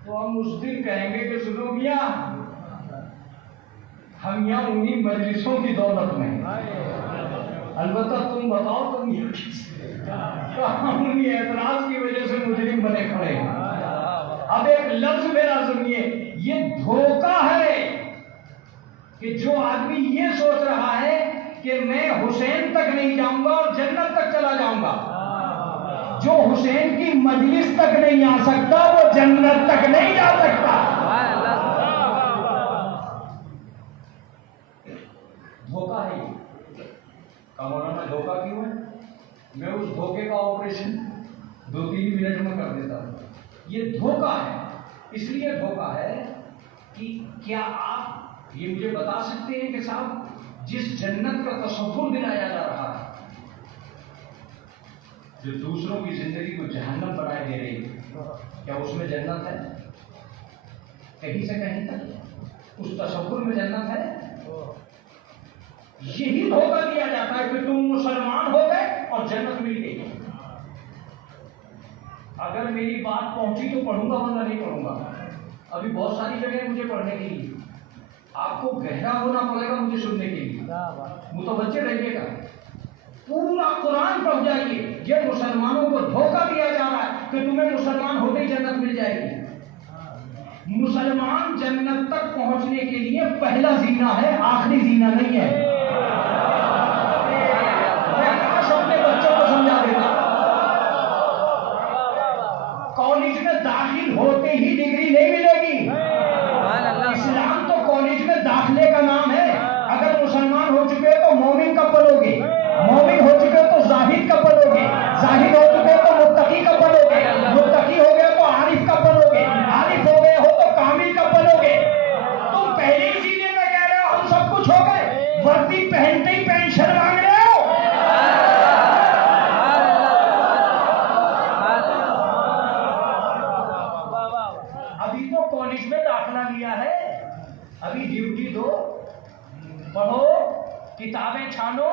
تو ہم اس دن کہیں گے کہ سنو میاں ہم یہاں انہیں مجلسوں کی دولت میں. البتہ تم بتاؤ تم یہاں کیسے. تو ہم انہیں اعتراض کی وجہ سے مجرم بنے کھڑے ہیں. اب ایک لفظ میرا سنیے. یہ دھوکہ ہے کہ جو آدمی یہ سوچ رہا ہے کہ میں حسین تک نہیں جاؤں گا اور جنت تک چلا جاؤں گا. جو حسین کی مجلس تک نہیں آ سکتا وہ جنت تک نہیں جا سکتا. دھوکہ ہے یہ. مولانا دھوکہ کیوں ہے. میں اس دھوکے کا آپریشن 2-3 منٹ میں کر دیتا ہوں. یہ دھوکہ ہے. اس لیے دھوکہ ہے کہ کیا آپ یہ مجھے بتا سکتے ہیں کہ صاحب جس جنت کا تصور دلایا جا رہا ہے جو دوسروں کی زندگی کو جہنم بنائے دے رہی ہے کیا اس میں جنت ہے. کہیں سے کہیں تک اس تصور میں جنت ہے. یہی دھوکہ دیا جاتا ہے کہ تم مسلمان ہو گئے اور جنت مل گئی. اگر میری بات پہنچی تو پڑھوں گا ورنہ نہیں پڑھوں گا. ابھی بہت ساری جگہ مجھے پڑھنے کے لیے. آپ کو گہرا ہونا پڑے گا مجھے سننے کے لیے. متوجہ رہیے گا. پورا قرآن پڑھ جائیے. یہ مسلمانوں کو دھوکہ دیا جا رہا ہے کہ تمہیں مسلمان ہوتے ہی جنت مل جائے گی. مسلمان جنت تک پہنچنے کے لیے پہلا زینہ ہے آخری زینہ نہیں ہے. میں کاش اپنے بچوں کو سمجھا دیتا. کالج میں داخل ہوتے ہی ڈگری نہیں ملے گی. اسلام تو کالج میں داخلے کا نام ہے. اگر مسلمان ہو چکے تو مومن کب بنو گے. مومن ہو چکے تو زاہد کب بنو گے. زاہد ہو چکے تو متقی کب بنو گے. متقی ہو گئے تو عارف کب بنو گے. عارف ہو گئے ہو تو کامل کب بنو گے. تم پہلے ہی سینے میں کہہ رہے ہو ہم سب کچھ ہو گئے. وردی پہنتے ہی پینشن مانگ رہے ہو. ابھی تو کالج میں داخلہ لیا ہے. ابھی ڈیوٹی دو پڑھو کتابیں چھانو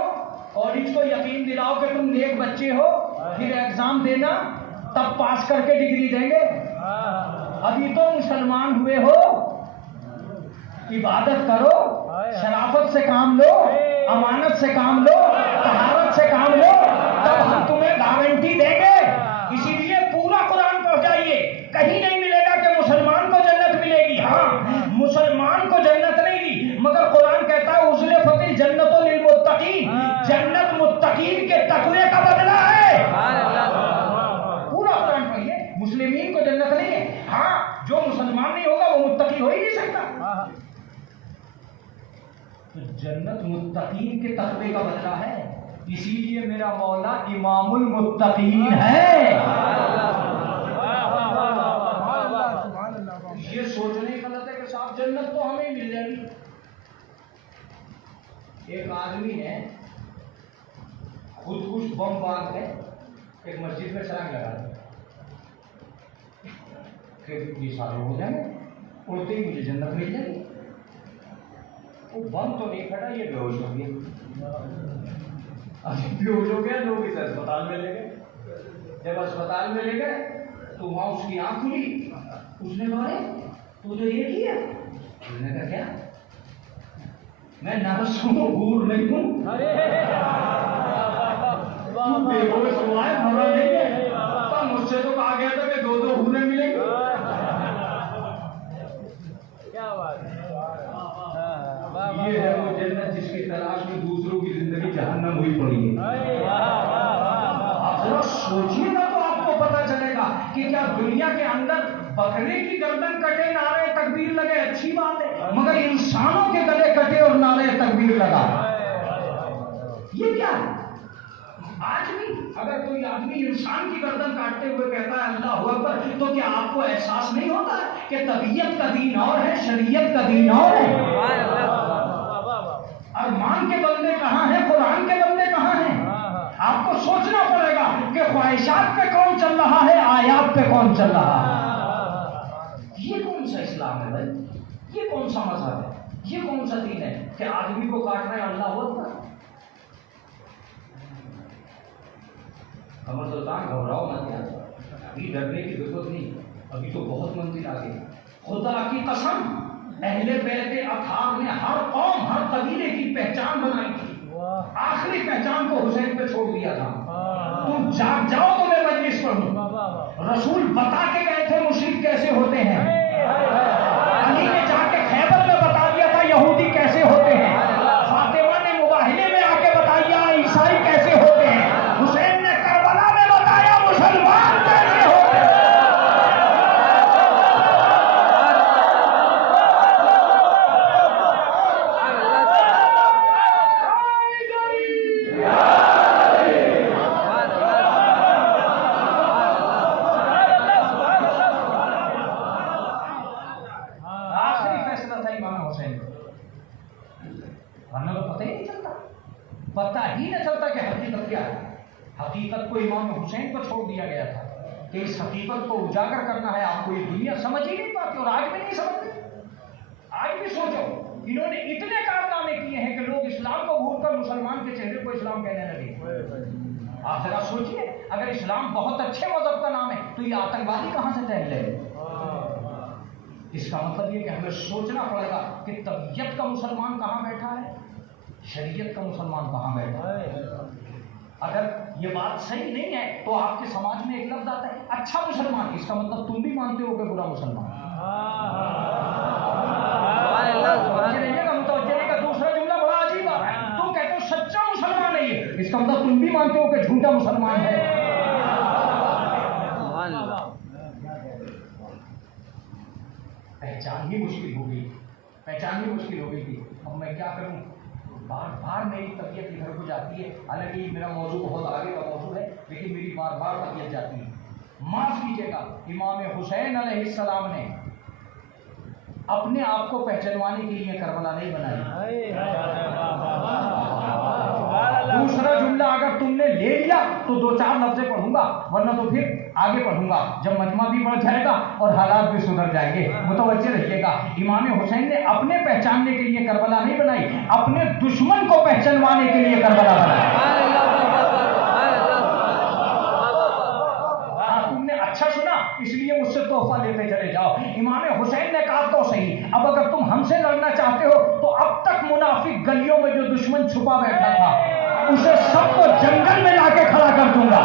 کالج کو یقین دلاؤ کہ تم نیک بچے ہو. پھر ایگزام دینا تب پاس کر کے ڈگری دیں گے. ابھی تو مسلمان ہوئے ہو عبادت کرو شرافت سے کام لو امانت سے کام لو طہارت سے کام لو تب ہم تمہیں گارنٹی دیں گے. اسی لیے پورا قرآن پڑھ جائیے. کہیں نہیں ملے گا کہ مسلمان کو جنت ملے گی. ہاں مسلمان کو جنت نہیں دی مگر قرآن کہتا ہے ازلفت الجنت للمتقین. جنت متقین کے تقوی کا بدلہ ہے. پورا قرآن پڑھیے. مسلمین کو جنت نہیں ہے. ہاں جو مسلمان نہیں ہوگا وہ متقی ہو ہی نہیں سکتا. تو جنت متقین کے تقوی کا بدلہ ہے، اسی لیے میرا مولا امام المتقین ہے۔ یہ سوچنے غلط ہے کہ صاحب جنت تو ہمیں مل جائے گی۔ ایک آدمی ہے خود کش بم باندھ کے ایک مسجد میں چھلانگ لگا دی کہ یہ سارے ہو جائیں گے، اڑتے ہی مجھے جنت مل جائے گی۔ وہ بم تو نہیں پھٹا، یہ بے ہوش ہو گیا۔ بے ہوش ہو گیا، لوگ اسے اسپتال میں لے گئے۔ جب اسپتال میں لے گئے تو وہاں اس کی آنکھ کھلی، اس نے کہا تو جو یہ کیا، اس نے کہا کیا، میں نفس ہوں، حور نہیں ہوں۔ تو بے ہوش ہوا ہے، مرا نہیں ہے، تو مجھ سے تو کہا گیا تھا کہ دو حوریں ملیں گی۔ یہ ہے وہ جنت جس کی تلاش میں دوسروں کی زندگی جہنم ہوئی پڑی ہے۔ آپ ذرا سوچیے گا تو آپ کو پتا چلے گا کہ کیا دنیا کے اندر بکرے کی گردن کٹے نعرے تکبیر لگے اچھی بات ہے، مگر انسانوں کے گلے کٹے اور نعرے تکبیر لگا، یہ کیا ہے؟ آج بھی اگر کوئی آدمی انسان کی گردن کاٹتے ہوئے کہتا ہے اللہ اکبر، تو کیا آپ کو احساس نہیں ہوتا کہ طبیعت کا دین اور ہے، شریعت کا دین اور ہے؟ ارمان کے بندے کہاں ہیں، قرآن کے بندے کہاں ہیں؟ آپ کو سوچنا پڑے گا کہ خواہشات پہ کون چل رہا ہے، آیات پہ کون چل رہا ہے۔ یہ کون سا اسلام ہے بھائی؟ یہ کون سا مذہب ہے؟ یہ کون سا دین ہے کہ آدمی کو کاٹنا ہے اللہ اکبر؟ قمر سلطان گھبراؤ مت یار، ابھی ڈرنے کی ضرورت نہیں، ابھی تو بہت منزل آگے۔ خدا کی قسم اہل بیت اطہار نے ہر قوم ہر قبیلے کی پہچان بنائی تھی، آخری پہچان کو حسین پہ چھوڑ دیا تھا۔ تم جاگ جاؤ تو میں مجلس پڑھوں۔ رسول بتا کے گئے تھے مشرک کیسے ہوتے ہیں، علی نے جا کے خیبر میں بتا دیا تھا یہودی کیسے ہوتے ہیں، فاطمہ نے مباہلے میں آ کے بتایا عیسائی کیسے ہوتے ہیں، حسین نے کربلا میں بتایا مسلمان کیسے ہوتے ہیں۔ پتہ ہی نہ چلتا کہ حقیقت کیا ہے۔ حقیقت کو امام حسین کو چھوڑ دیا گیا تھا کہ اس حقیقت کو اجاگر کرنا ہے۔ آپ کو یہ دنیا سمجھ ہی نہیں پاتی اور آج بھی نہیں سمجھتے۔ آج بھی سوچو، انہوں نے اتنے کارنامے کیے ہیں کہ لوگ اسلام کو بھول کر مسلمان کے چہرے کو اسلام کہنے لگے۔ آپ ذرا سوچیے، اگر اسلام بہت اچھے مذہب کا نام ہے تو یہ آتنکوادی کہاں سے ٹہل لے؟ اس کا مطلب یہ کہ ہمیں سوچنا پڑے گا کہ طبیعت کا مسلمان کہاں بیٹھا ہے، شریعت کا مسلمان کہاں بیٹھا ہے۔ اگر یہ بات صحیح نہیں ہے تو آپ کے سماج میں ایک لفظ آتا ہے اچھا مسلمان، اس کا مطلب تم بھی مانتے ہو کہ برا مسلمان۔ متوجہ رہے گا، دوسرا جملہ بڑا عجیب ہے، تم کہتے ہو سچا مسلمان نہیں ہے، اس کا مطلب تم بھی مانتے ہو کہ جھوٹا مسلمان ہے۔ پہچان ہی مشکل ہو گئی، پہچان ہی مشکل ہو گئی تھی۔ اب میں کیا کروں، بار بار میری طبیعت ادھر کو جاتی ہے، حالانکہ میرا موضوع بہت آگے کا موضوع ہے، لیکن میری بار بار طبیعت جاتی ہے۔ معاف کیجیے گا، امام حسین علیہ السلام نے اپنے آپ کو پہچانوانے کے لیے کربلا نہیں بنائی۔ دوسرا جملہ اگر تم نے لے لیا تو دو چار لفظیں پڑھوں گا، ورنہ تو پھر آگے پڑھوں گا جب مجمع بھی بڑھ جائے گا اور حالات بھی سدھر جائیں گے۔ متوجہ رہیے گا، امام حسین نے اپنے پہچاننے کے لیے کربلا نہیں بنائی، اپنے دشمن کو پہچانوانے کے لیے کربلا بنائی۔ تم نے اچھا سنا اس لیے مجھ سے تحفہ لیتے چلے جاؤ۔ امام حسین نے کہا تو صحیح، اب اگر تم ہم سے لڑنا چاہتے ہو تو اب تک منافق گلیوں میں جو دشمن چھپا بیٹھا تھا اسے سب کو جنگل میں لا کے کھڑا کر دوں گا۔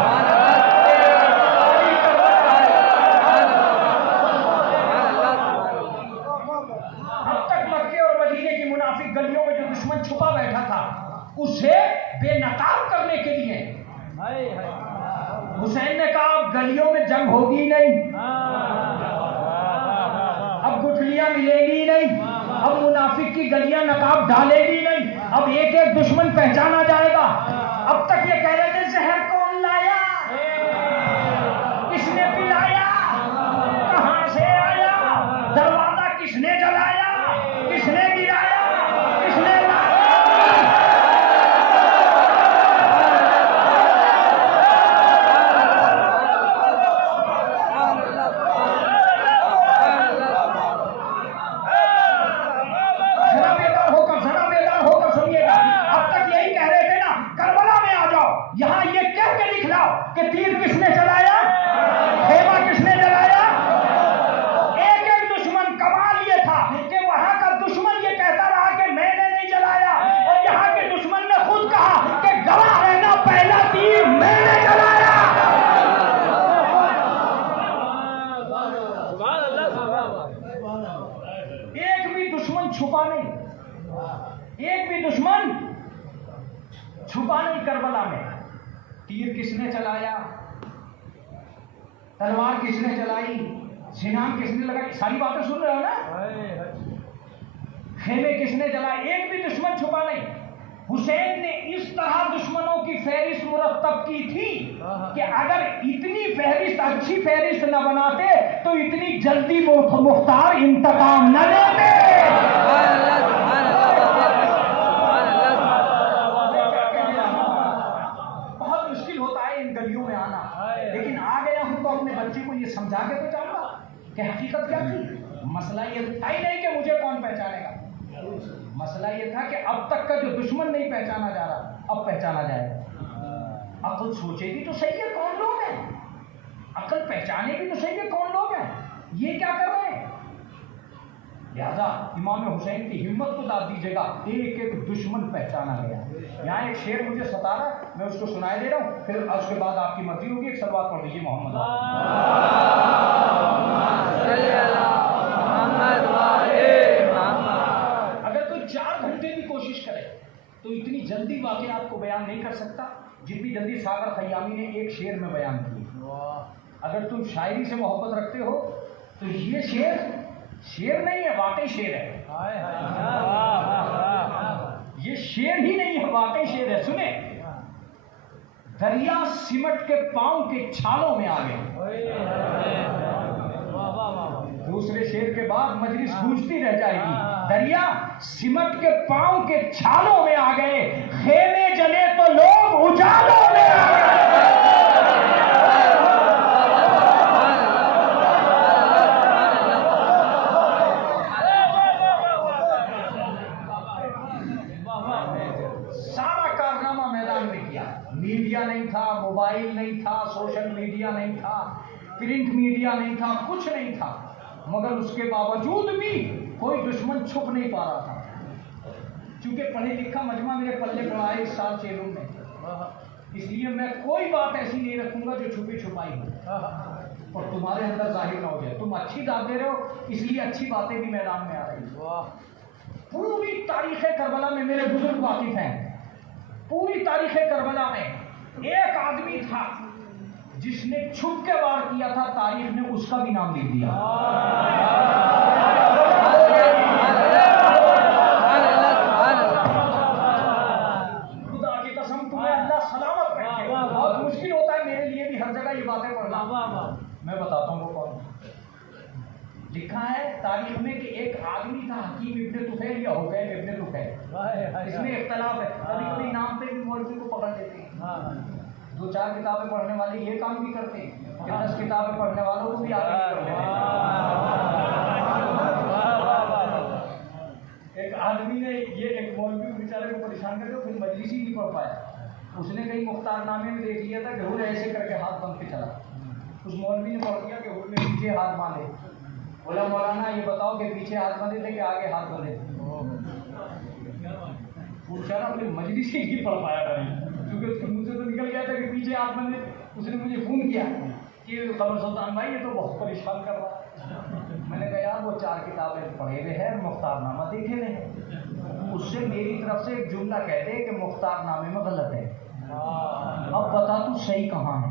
اب تک مکے اور مدینے کی منافق گلیوں میں جو دشمن چھپا بیٹھا تھا اسے بے نقاب کرنے کے لیے حسین نے کہا اب گلیوں میں جنگ ہوگی نہیں، اب گٹھلیاں ملیں گی نہیں، اب منافق کی گلیاں نقاب ڈالے گی نہیں، اب ایک ایک دشمن پہچانا جائے گا۔ اب تک یہ کہہ رہے تھے زہر کون لایا، کس نے پلایا، کہاں سے آیا، دروازہ کس نے جلایا، کس نے گرایا، کس نے لایا۔ یہاں یہ کہہ کے لکھ لاؤ کہ تیر کس نے چلایا، خیمہ کس نے جلایا۔ ایک ایک دشمن، کمال یہ تھا کہ وہاں کا دشمن یہ کہتا رہا کہ میں نے نہیں جلایا، اور یہاں کے دشمن نے خود کہا کہ گواہ رہنا پہلا تیر میں نے جلایا۔ ایک بھی دشمن چھپا نہیں، ایک بھی دشمن چھپا نہیں کربلا میں۔ تیر کس نے چلایا، تلوار کس نے چلائی، زنان کس نے لگائی، ساری باتیں سن رہے ہو نا، خیمے کس نے جلائے، ایک بھی دشمن چھپا نہیں۔ حسین نے اس طرح دشمنوں کی فہرست مرتب کی تھی کہ اگر اتنی فہرست، اچھی فہرست نہ بناتے تو اتنی جلدی مختار انتقام نہ لیتے۔ گلیوں میں آنا، لیکن آ گیا ہوں تو اپنے بچے کو یہ سمجھا کے تو جاؤں گا کہ حقیقت کیا تھی۔ مسئلہ یہ تھا ہی نہیں کہ مجھے کون پہچانے گا، مسئلہ یہ تھا کہ اب تک کا جو دشمن نہیں پہچانا جا رہا اب پہچانا جائے گا۔ عقل سوچے گی تو صحیح ہے کون لوگ ہیں، عقل پہچانے گی تو صحیح ہے کون لوگ ہیں، یہ کیا کر رہے ہیں۔ لہذا امام حسین کی ہمت کو داد دیجیے گا، ایک ایک دشمن پہچانا گیا۔ یہاں ایک شعر مجھے ستا رہا ہے، میں اس کو سنائے دے رہا ہوں، پھر اس کے بعد آپ کی مرضی ہوگی۔ ایک صلوات پڑھ لیجیے محمد۔ اگر کوئی 4 گھنٹے بھی کوشش کرے تو اتنی جلدی واقعات کو بیان نہیں کر سکتا جتنی جلدی ساغر خیامی نے ایک شعر میں بیان کی۔ اگر تم شاعری سے محبت رکھتے ہو تو یہ شعر نہیں ہے، واقعی شعر ہے۔ یہ شعر ہی نہیں ہے، واقعی شعر ہے۔ سنیں، دریا سمٹ کے پاؤں کے چھالوں میں آ گئے۔ دوسرے شعر کے بعد مجلس گونجتی رہ جائے گی۔ دریا سمٹ کے پاؤں کے چھالوں میں آ گئے، خیمے جلے تو لوگ اجالوں میں آ گئے۔ میڈیا نہیں تھا، موبائل نہیں تھا، سوشل میڈیا نہیں تھا، پرنٹ میڈیا نہیں تھا، کچھ نہیں تھا، مگر اس کے باوجود بھی کوئی دشمن چھپ نہیں پا رہا تھا۔ چونکہ پڑھے لکھا مجمع میرے پلے پڑا ہے اس سال چیلوں میں، اس لیے میں کوئی بات ایسی نہیں رکھوں گا جو چھپی چھپائی ہو اور تمہارے اندر ظاہر نہ ہو جائے۔ تم اچھی داد دے رہے ہو اس لیے اچھی باتیں بھی میدان میں آ رہی ہیں۔ پوری تاریخ کربلا میں میرے بزرگ واقف ہیں، پوری تاریخ کربلا میں ایک آدمی تھا جس نے چھپ کے وار کیا تھا، تاریخ نے اس کا بھی نام لکھ دیا۔ خدا کی قسم تمہیں اللہ سلامت رکھے۔ بہت مشکل ہوتا ہے میرے لیے بھی ہر جگہ یہ باتیں پڑھنا۔ میں بتاتا ہوں وہ کون۔ لکھا ہے تاریخ میں کہ ایک آدمی تھا حکیم ابن طفیل یا حکیم ابن طفیل، اس میں اختلاف ہے، کبھی کبھی نام پہ بھی مولوی کو پکڑ لیتے ہیں۔ 2-4 کتابیں پڑھنے والے یہ کام بھی کرتے ہیں کہ 10 کتابیں پڑھنے والوں کو بھی آگے کر لیتے ہیں۔ ایک آدمی نے یہ ایک مولوی بیچارے کو پریشان کر کے پھر مجلس ہی نہیں پڑھ پایا، اس نے کہیں مختار نامے میں دیکھ لیا تھا کہ حر ایسے کر کے ہاتھ بند کے چلا، اس مولوی نے پڑھ دیا کہ حر نے پیچھے ہاتھ باندھے۔ بولا مولانا یہ بتاؤ کہ پیچھے ہاتھ باندھے تھے کہ آگے ہاتھ باندھے؟ بیچارہ اپنے مجلس ہی نہیں پڑھ پایا کبھی، کیونکہ اس کے منہ سے تو نکل گیا تھا کہ پیچھے ہاتھ باندھے۔ اس نے مجھے فون کیا کہ قمر سلطان بھائی یہ تو بہت پریشان کر رہا۔ میں نے کہا یار وہ 4 کتابیں پڑھے ہوئے ہیں، مختار نامہ دیکھے ہوئے ہیں، اس سے میری طرف سے ایک جملہ کہہ دے کہ مختار نامے میں غلط ہے، اب بتا تو صحیح کہاں ہے۔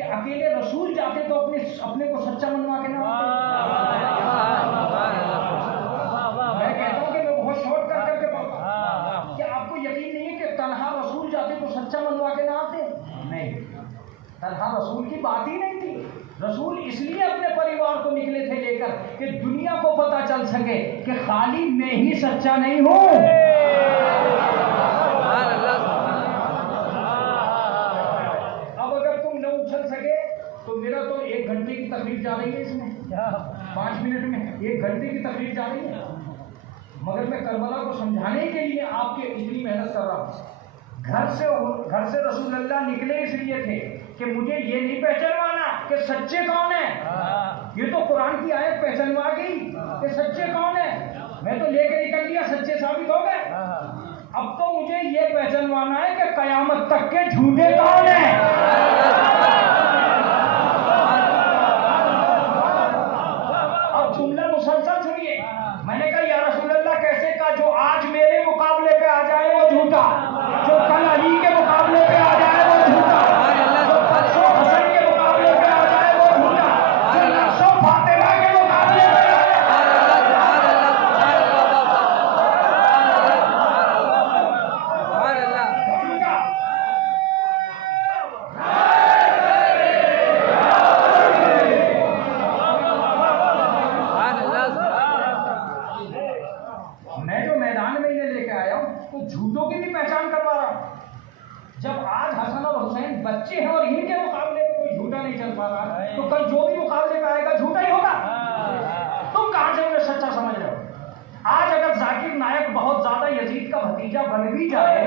کہ اکیلے رسول جاتے تو اپنے کو سچا منوا کے نہ میں کہتا ہوں کہ میں بہت شارٹ کر کے پڑھتا ہوں. کیا آپ کو یقین نہیں ہے کہ تنہا رسول جاتے تو سچا منوا کے نہ آتے؟ نہیں، تنہا رسول کی بات ہی نہیں تھی. رسول اس لیے اپنے پریوار کو نکلے تھے لے کر کہ دنیا کو پتا چل سکے کہ خالی میں ہی سچا نہیں ہوں. اب اگر تم نہ اچھل سکے تو میرا تو 1 گھنٹے کی تقریر جا رہی ہے، اس میں 5 منٹ میں 1 گھنٹے کی تقریر جا رہی ہے، مگر میں کربلا کو سمجھانے کے لیے آپ کے اتنی محنت کر رہا ہوں. گھر سے رسول اللہ نکلے اس لیے تھے کہ مجھے یہ نہیں پہچانوانا کہ سچے کون ہیں. یہ تو قرآن کی آیت پہچانوا گئی کہ سچے کون ہیں. میں تو لے کے نکل لیا، سچے ثابت ہو گئے. اب تو مجھے یہ پہچانوانا ہے کہ قیامت تک کے جھوٹے کون ہیں. اب جملہ مسلسل سنیے. میں نے کہا یا رسول اللہ کیسے کا جو آج میرے مقابلے پہ آ جائے وہ جھوٹا، جو کل علی کے مقابلے پہ آ جائے وہ جھوٹا، جو پرسوں حسن کے مقابلے پہ آ جائے وہ جھوٹا، جو نرسوں فاطمہ کے مقابلے پہ آ جائے جھوٹوں کی بھی پہچان کروا رہا ہوں. جب آج حسن اور حسین بچے ہیں اور ان کے مقابلے میں کوئی جھوٹا نہیں چل پا رہا تو کل جو بھی مقابلے میں آئے گا جھوٹا ہی ہوگا. تم کہاں سے انہیں سچا سمجھ رہے ہو؟ آج اگر ذاکر نائک بہت زیادہ یزید کا بھتیجا بن بھی جائے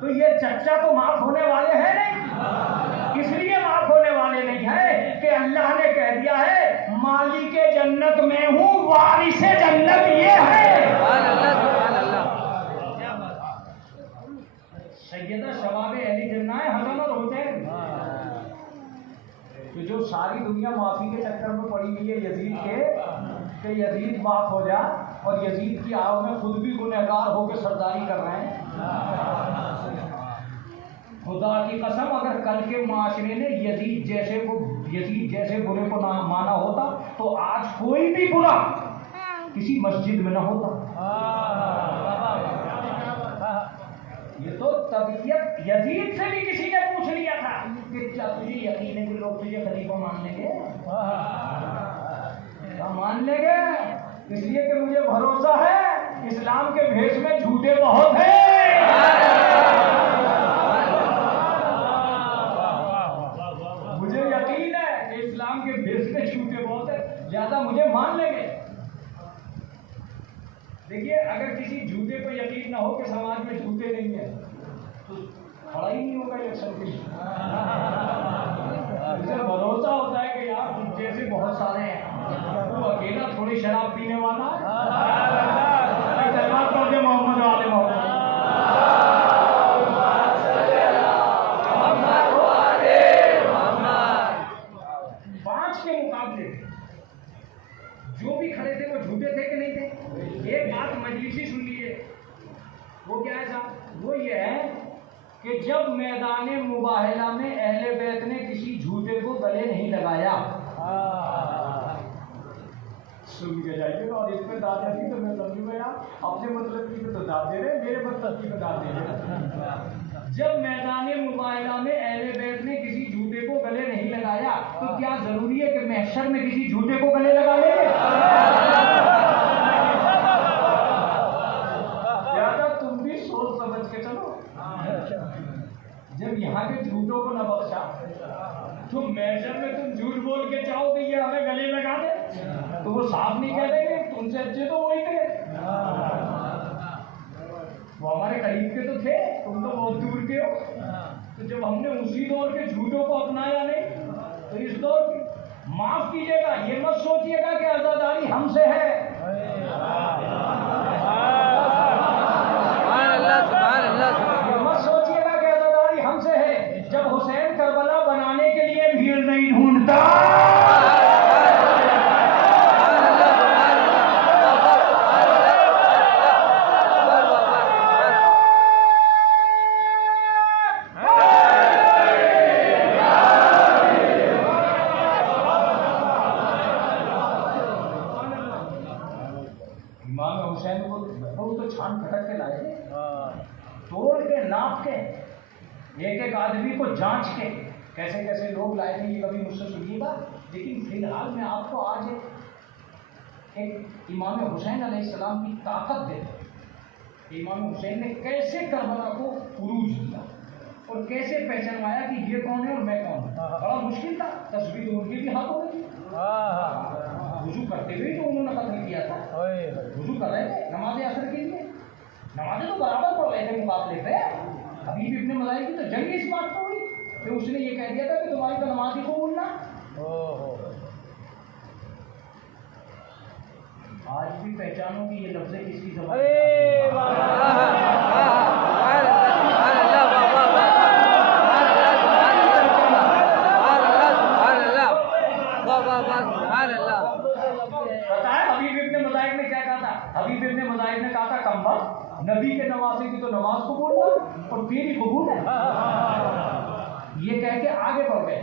تو یہ چچا تو معاف ہونے والے ہیں نہیں. اس لیے معاف ہونے والے نہیں ہیں کہ اللہ نے کہہ دیا ہے مالک جنت میں ہوں، وارث جنت یہ ہے. سیدہ شباب اہل جنہ ہے حسن اور حسین. تو جو ساری دنیا معافی کے چکر میں پڑی ہوئی ہے یزید کے کہ یزید معاف ہو جا، اور یزید کی آڑ میں خود بھی گنہگار ہو کے سرداری کر رہے ہیں. خدا کی قسم اگر کل کے معاشرے نے یزید جیسے برے کو نہ مانا ہوتا تو آج کوئی بھی برا کسی مسجد میں نہ ہوتا. یہ تو طبیعت یزید سے بھی کسی نے پوچھ لیا تھا کہ کیا تجھے یقین ہے کہ لوگ تجھے خلیفہ مان لیں گے؟ کیا مان لیں گے؟ اس لیے کہ مجھے بھروسہ ہے اسلام کے بھیس میں جھوٹے بہت ہیں. مجھے یقین ہے کہ اسلام کے بھیس میں جھوٹے بہت ہیں، زیادہ مجھے مان لیں گے. دیکھیے اگر کسی جھوٹے کو یقین نہ ہو کہ سماج میں جھوٹے نہیں ہیں تو کھڑا ہی نہیں ہوگا الیکشن کے لیے. مجھے بھروسہ ہوتا ہے کہ یار جیسے بہت سارے ہیں، وہ اکیلا تھوڑی شراب پینے والا محمد والے محمد 5 کے مقابلے جو بھی کھڑے تھے وہ جھوٹے تھے کہ نہیں تھے؟ ایک بات مجلسی سن لیجیے. وہ کیا ہے صاحب؟ وہ یہ ہے کہ جب میدان مباہلہ میں اہل بیت نے کسی جھوٹے کو گلے نہیں لگایا، سن کے جائیے اور اس پہ داد آتی تو میں سمجھوں گا یار اپنے مطلب کی تو داد دے رہے، میرے مطلب کی تو داد دے رہے. جب میدان مباہلہ میں اہل بیت نے کسی جھوٹے کو گلے نہیں لگایا تو کیا ضروری ہے کہ محشر میں کسی جھوٹے کو گلے لگا لیں گے؟ تم بھی سوچ سمجھ کے چلو. جب یہاں کے جھوٹوں کو نہ بخشا تو محشر میں تم جھوٹ بول کے چاہو کہ یہ ہمیں گلے لگا دے تو وہ صاحب نہیں کہہ دیں گے تم سے اچھے تو وہی تھے. وہ ہمارے قریب کے تو تھے، تم تو بہت دور کے ہو. تو جب ہم نے اسی دور کے جھوٹوں کو اپنایا نہیں تو اس دور معاف کیجیے گا. یہ مت سوچیے گا کہ عزاداری ہم سے ہے. یہ مت سوچیے گا کہ عزاداری ہم سے ہے. جب حسین کربلا بنانے کے لیے بھیڑ نہیں ڈھونڈتا امام حسین کو وہ تو چھان پھٹک کے لائے تھے، توڑ کے ناپ کے ایک ایک آدمی کو جانچ کے کیسے کیسے لوگ لائے تھے، یہ کبھی مجھ سے سنیے گا۔ لیکن فی الحال میں آپ کو آج ایک امام حسین علیہ السلام کی طاقت دیتا ہوں کہ امام حسین نے کیسے کربلا کو عروج دیا اور کیسے پہچانوایا کہ یہ کون ہے اور میں کون ہوں۔ بڑا مشکل تھا، تصویر ان کی بھی ہاتھوں میں تھی، وضو کرتے ہوئے تو انہوں نے قتل کیا تھا، وضو کر رہے تھے نماز عصر کے لیے، نمازیں تو برابر پڑھ رہے تھے مقابلے پہ۔ حبیب ابن مظاہر کی تو جنگ اس بات پر ہوئی کہ اس نے یہ کہہ دیا تھا کہ تمہاری تو نماز ہی قبول نہ۔ آج بھی پہچانو کہ یہ لفظ کس کی زبان حبیب ابن مظاہر نے کیا کہا تھا؟ حبیب ابن مظاہر نے کہا تھا کمبخت، نبی کے نوازے کی تو نماز قبول نہ اور تیری قبول ہے۔ یہ کہہ کے آگے بڑھ گئے،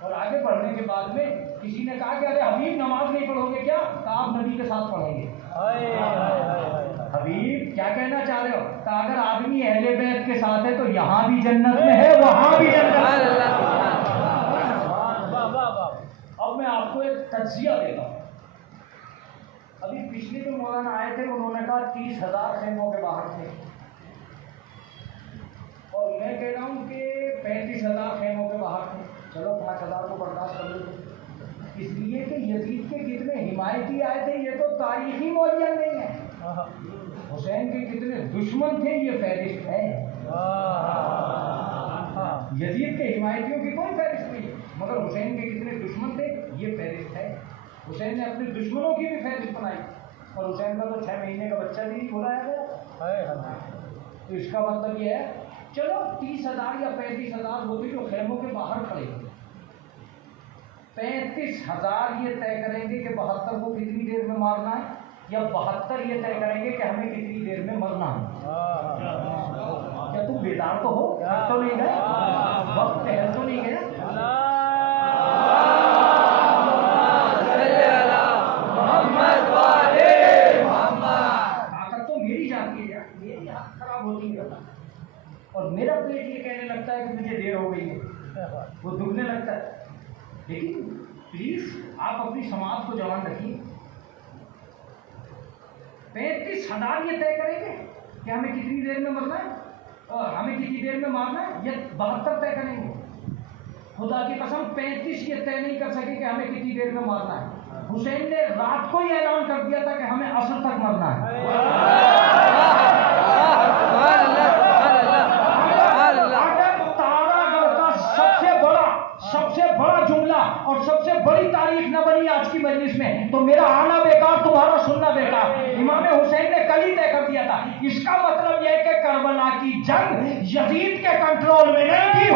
اور آگے بڑھنے کے بعد میں کسی نے کہا کہ ارے حبیب نماز نہیں پڑھو گے کیا؟ کہا آپ نبی کے ساتھ پڑھیں گے۔ حبیب کیا کہنا چاہ رہے ہو؟ کہا اگر آدمی اہل بیت کے ساتھ ہے تو یہاں بھی جنت میں ہے، وہاں بھی جنت میں ہے۔ اب میں آپ کو ایک تجزیہ دیتا ہوں۔ ابھی پچھلے جو مولانا آئے تھے انہوں نے کہا 30,000 خیموں کے باہر تھے، اور میں کہہ رہا ہوں کہ 35,000 خیموں کے باہر تھے۔ چلو 5,000 کو برداشت کر لیتے، اس لیے کہ یزید کے کتنے حمایتی آئے تھے یہ تو تاریخی معین نہیں ہے، حسین کے کتنے دشمن تھے یہ فہرست ہے۔ یزید کے حمایتیوں کی کوئی فہرست نہیں، مگر حسین کے کتنے دشمن تھے یہ فہرست ہے۔ حسین نے اپنے دشمنوں کی بھی فہرست بنائی، اور حسین کا تو 6 مہینے کا بچہ بھی بلایا گیا۔ تو اس کا مطلب یہ ہے چلو 30,000 یا 35,000 وہ بھی جو خیموں کے باہر کھڑے ہوئے، 35,000 یہ طے کریں گے کہ 72 کو کتنی دیر میں مارنا ہے، یا 72 یہ طے کریں گے کہ ہمیں کتنی دیر میں مرنا ہے۔ کیا تم بیدار تو ہو؟ تو نہیں گئے وقت ٹہل تو نہیں گیا؟ طاقت تو میری جاتی ہے، میری ہاتھ خراب ہوتی ہے اور میرا پیٹ یہ کہنے لگتا ہے کہ مجھے دیر ہو گئی ہے، وہ دکھنے لگتا ہے۔ لیکن پلیز آپ اپنی سماعت کو جوان رکھیے، 35,000 یہ طے کریں گے کہ ہمیں کتنی دیر میں مرنا ہے اور ہمیں کتنی دیر میں مارنا ہے، یا 72 طے کریں گے؟ خدا کی قسم 35 یہ طے نہیں کر سکے کہ ہمیں کتنی دیر میں مارنا ہے۔ حسین نے رات کو ہی اعلان کر دیا تھا کہ ہمیں عصر تک مرنا ہے۔ سب سے بڑا جملہ اور سب سے بڑی تاریخ نہ بنی آج کی مجلس میں تو میرا آنا بیکار، تمہارا سننا بیکار۔ امام حسین نے کل ہی طے کر دیا تھا۔ اس کا مطلب یہ ہے کہ کربلا کی جنگ یزید کے کنٹرول میں نہیں تھی،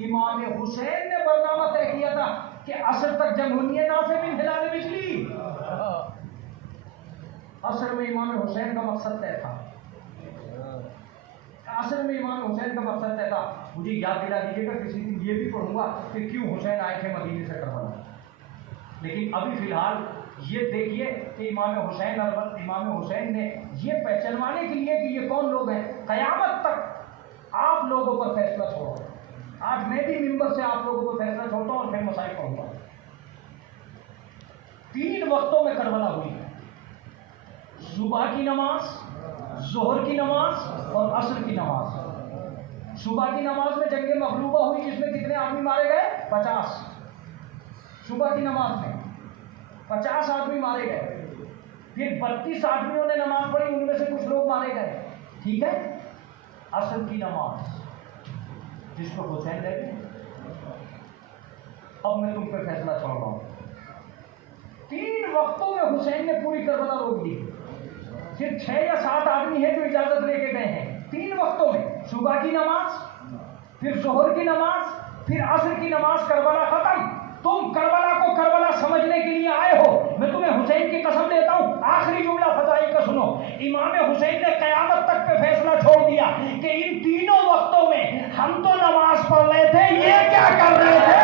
امام حسین نے برنامہ طے کیا تھا کہ عصر تک جنگ ہونی ہے، نافع بن ہلال بجلی۔ عصر میں امام حسین کا مقصد طے تھا، عصر میں امام حسین کا مقصد طے تھا۔ مجھے یاد دلا دیجیے گا کسی دن یہ بھی پڑھوں گا کہ کیوں حسین آئے تھے مدینے سے کربلا۔ لیکن ابھی فی الحال یہ دیکھیے کہ امام حسین نے یہ پہچانوانے کے لیے کہ یہ کون لوگ ہیں، قیامت تک آپ لوگوں پر فیصلہ چھوڑا۔ آج میں بھی ممبر سے آپ لوگوں کو فیصلہ چھوڑتا ہوں اور پھر مسائل پڑھوں گا۔ 3 وقتوں میں کربلا ہوئی ہے، صبح کی نماز، ظہر کی نماز اور عصر کی نماز۔ صبح کی نماز میں جنگ مغلوبہ ہوئی جس میں کتنے آدمی مارے گئے؟ 50۔ صبح کی نماز میں 50 آدمی مارے گئے، پھر 32 آدمیوں نے نماز پڑھی، ان میں سے کچھ لوگ مارے گئے، ٹھیک ہے۔ عصر کی نماز جس کو حسین کہتے ہیں، اب میں تم پہ فیصلہ چھوڑ رہا ہوں۔ 3 وقتوں میں حسین نے پوری کربلا روک دی، صرف 6 یا 7 آدمی ہیں جو اجازت لے کے گئے ہیں۔ 3 وقتوں میں صبح کی نماز، پھر ظہر کی نماز، پھر عصر کی نماز، کربلا ختم۔ تم کربلا کو کربلا سمجھنے کے لیے آئے ہو، میں تمہیں حسین کی قسم دیتا ہوں آخر امام حسین نے قیامت تک پہ فیصلہ چھوڑ دیا کہ ان تینوں وقتوں میں ہم تو نماز پڑھ رہے تھے، یہ کیا کر رہے تھے؟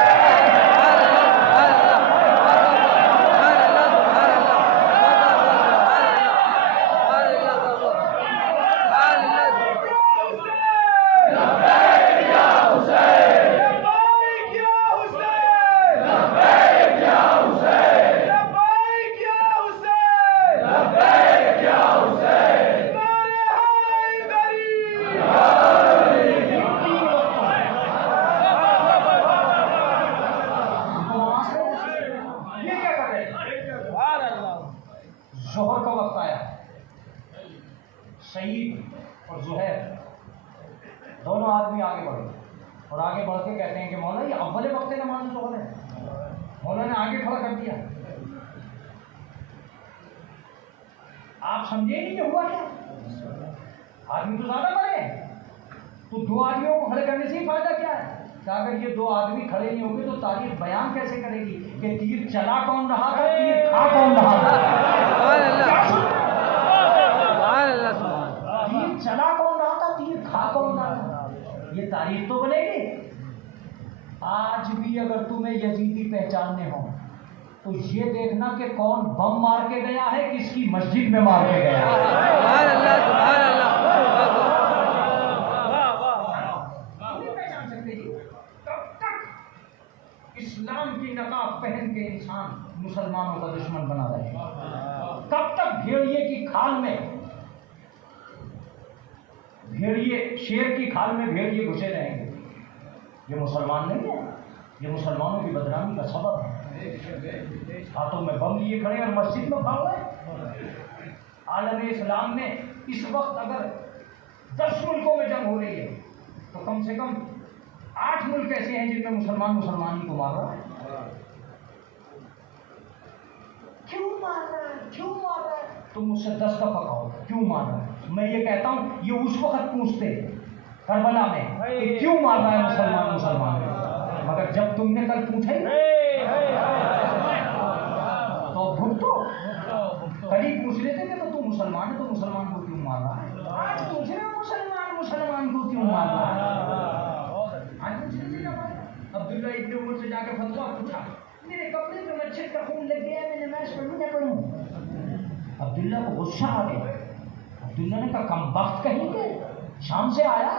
ظہر کا وقت آیا، سعید اور زہیر دونوں آدمی آگے بڑھے اور آگے بڑھ کے کہتے ہیں کہ مولا یہ اول وقت نماز ظہر ہے۔ مولا نے آگے کھڑا کر دیا، آپ سمجھے نہیں کہ ہوا کیا؟ آدمی تو زیادہ بڑے، تو دو آدمیوں کو کھڑے کرنے سے ہی فائدہ کیا ہے؟ کہ اگر یہ دو آدمی کھڑے نہیں ہوں گے تو تاریخ بیان کیسے کرے گی کہ تیر چلا کون رہا تھا، تیر کھا کون رہا تھا؟ تیر چلا کون رہا تھا، تیر کھا کون رہا تھا؟ یہ تاریخ تو بنے گی۔ آج بھی اگر تمہیں یزیدی پہچاننے ہوں تو یہ دیکھنا کہ کون بم مار کے گیا ہے، کس کی مسجد میں مار کے گیا ہے۔ سبحان اللہ، سبحان اللہ۔ اسلام کی نقاب پہن کے انسان مسلمانوں کا دشمن بنا رہے ہیں، کب تک بھیڑیے کی کھال میں، بھیڑیے شیر کی کھال میں بھیڑیے گھسے رہیں گے؟ یہ مسلمان نہیں ہے، یہ مسلمانوں کی بدنامی کا سبب ہے۔ ہاتھوں میں بم لیے کھڑے اور مسجد میں بھاگ رہے۔ عالم اسلام میں اس وقت اگر 10 ملکوں میں جنگ ہو رہی ہے تو کم سے کم 8 ملک ایسے ہیں جن میں مسلمان مسلمان کو مار رہا ہے۔ کیوں مار رہا ہے؟ کیوں مار رہا ہے؟ تم مجھ سے 10 دفعہ کہو کیوں مار رہا ہے؟ میں یہ کہتا ہوں یہ اس وقت پوچھتے کربلا میں کہ کیوں مار رہا ہے مسلمان مسلمان کو، مگر جب تم نے کل پوچھا ہی تو بھگتو، کل ہی پوچھ لیتے کہ تو تم مسلمان ہے تو مسلمان کو کیوں مار رہا ہے؟ آج پوچھ رہے ہو مسلمان مسلمان کو کیوں مار رہا ہے؟ عبداللہ ابن عمر سے جا کے فتویٰ پوچھا، میرے کپڑے پہ مچھر کا خون لگ گیا، میں نماز پڑھوں نہ پڑھوں؟ عبداللہ کو غصہ آ گیا۔ عبداللہ نے کہا کم بخت کہیں گے، شام سے آیا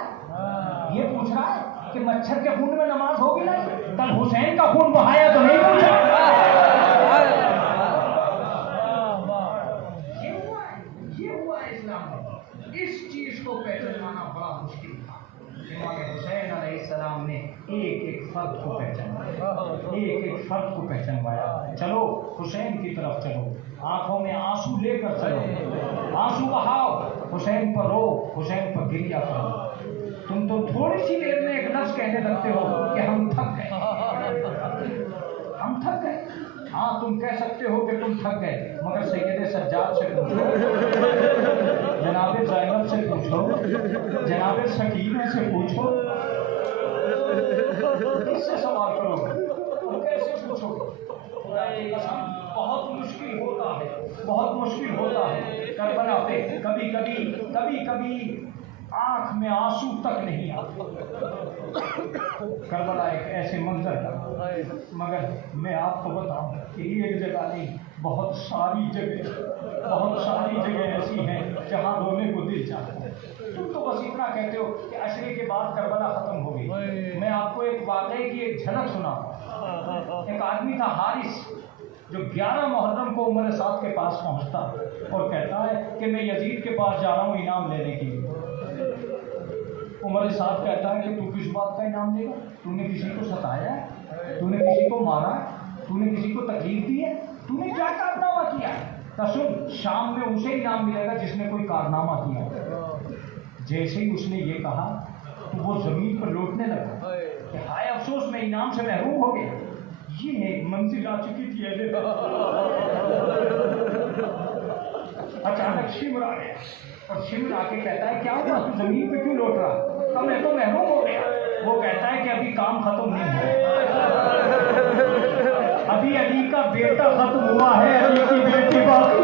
یہ پوچھ رہا ہے کہ مچھر کے خون میں نماز ہوگی نا؟ کل حسین کا خون بہایا تو نہیں پوچھا؟ یہ ہوا اسلام میں۔ اس چیز کو پہچاننا بڑا مشکل تھا۔ امام حسین علیہ السلام نے ایک ایک فرد کو پہچانا، ایک ایک فرد کو پہچانوایا۔ چلو حسین کی طرف چلو، آنکھوں میں آنسو لے کر چلو، آنسو بہاؤ، حسین پر رو، حسین پر گریہ کرو۔ تم تو تھوڑی سی دیر میں ایک لفظ کہنے لگتے ہو کہ ہم تھک گئے، ہم تھک گئے۔ ہاں تم کہہ سکتے ہو کہ تم تھک گئے، مگر سید سجاد سے پوچھو، جناب زینب سے پوچھو، جناب سکینہ سے پوچھو، کس سے سوال کرو گے؟ کیسے پوچھو گے؟ بہت مشکل ہوتا ہے، بہت مشکل ہوتا ہے۔ کربلا پہ کبھی کبھی آنکھ میں آنسو تک نہیں آتا۔ کربلا ایک ایسے منظر کا، مگر میں آپ کو بتاؤں کہ ایک جگہ نہیں، بہت ساری جگہ ایسی ہیں جہاں رونے کو دل چاہتا ہے۔ تم تو بس اتنا کہتے ہو کہ عشرے کے بعد کربلا ختم ہو گئی۔ میں آپ کو ایک واقعے کی ایک جھلک سناتا۔ ایک آدمی تھا حارث، جو 11 محرم کو عمر سعد کے پاس پہنچتا اور کہتا ہے کہ میں یزید کے پاس جا رہا ہوں انعام لینے کے لیے۔ عمر سعد کہتا ہے کہ تو کس بات کا انعام لے گا؟ تو نے کسی کو ستایا ہے؟ تو نے کسی کو مارا ہے؟ تو نے کسی کو تکلیف دی ہے؟ تو نے کیا کارنامہ کیا ہے؟ تو سن، شام میں اسے انعام ملے گا جس نے کوئی کارنامہ کیا۔ جیسے ہی اس نے یہ کہا تو وہ زمین پر لوٹنے لگا کہ ہائے افسوس میں انعام سے محروم ہو گیا۔ یہ منزل آ چکی تھی اچانک شمر آ گیا اور شمر آ کے کہتا ہے کیا ہوا، تو زمین پہ کیوں لوٹ رہا؟ تو میں تو محروم ہو گیا۔ وہ کہتا ہے کہ ابھی کام ختم نہیں ہوا، ابھی علی کا بیٹا ختم ہوا ہے، علی کی بیٹی باقی۔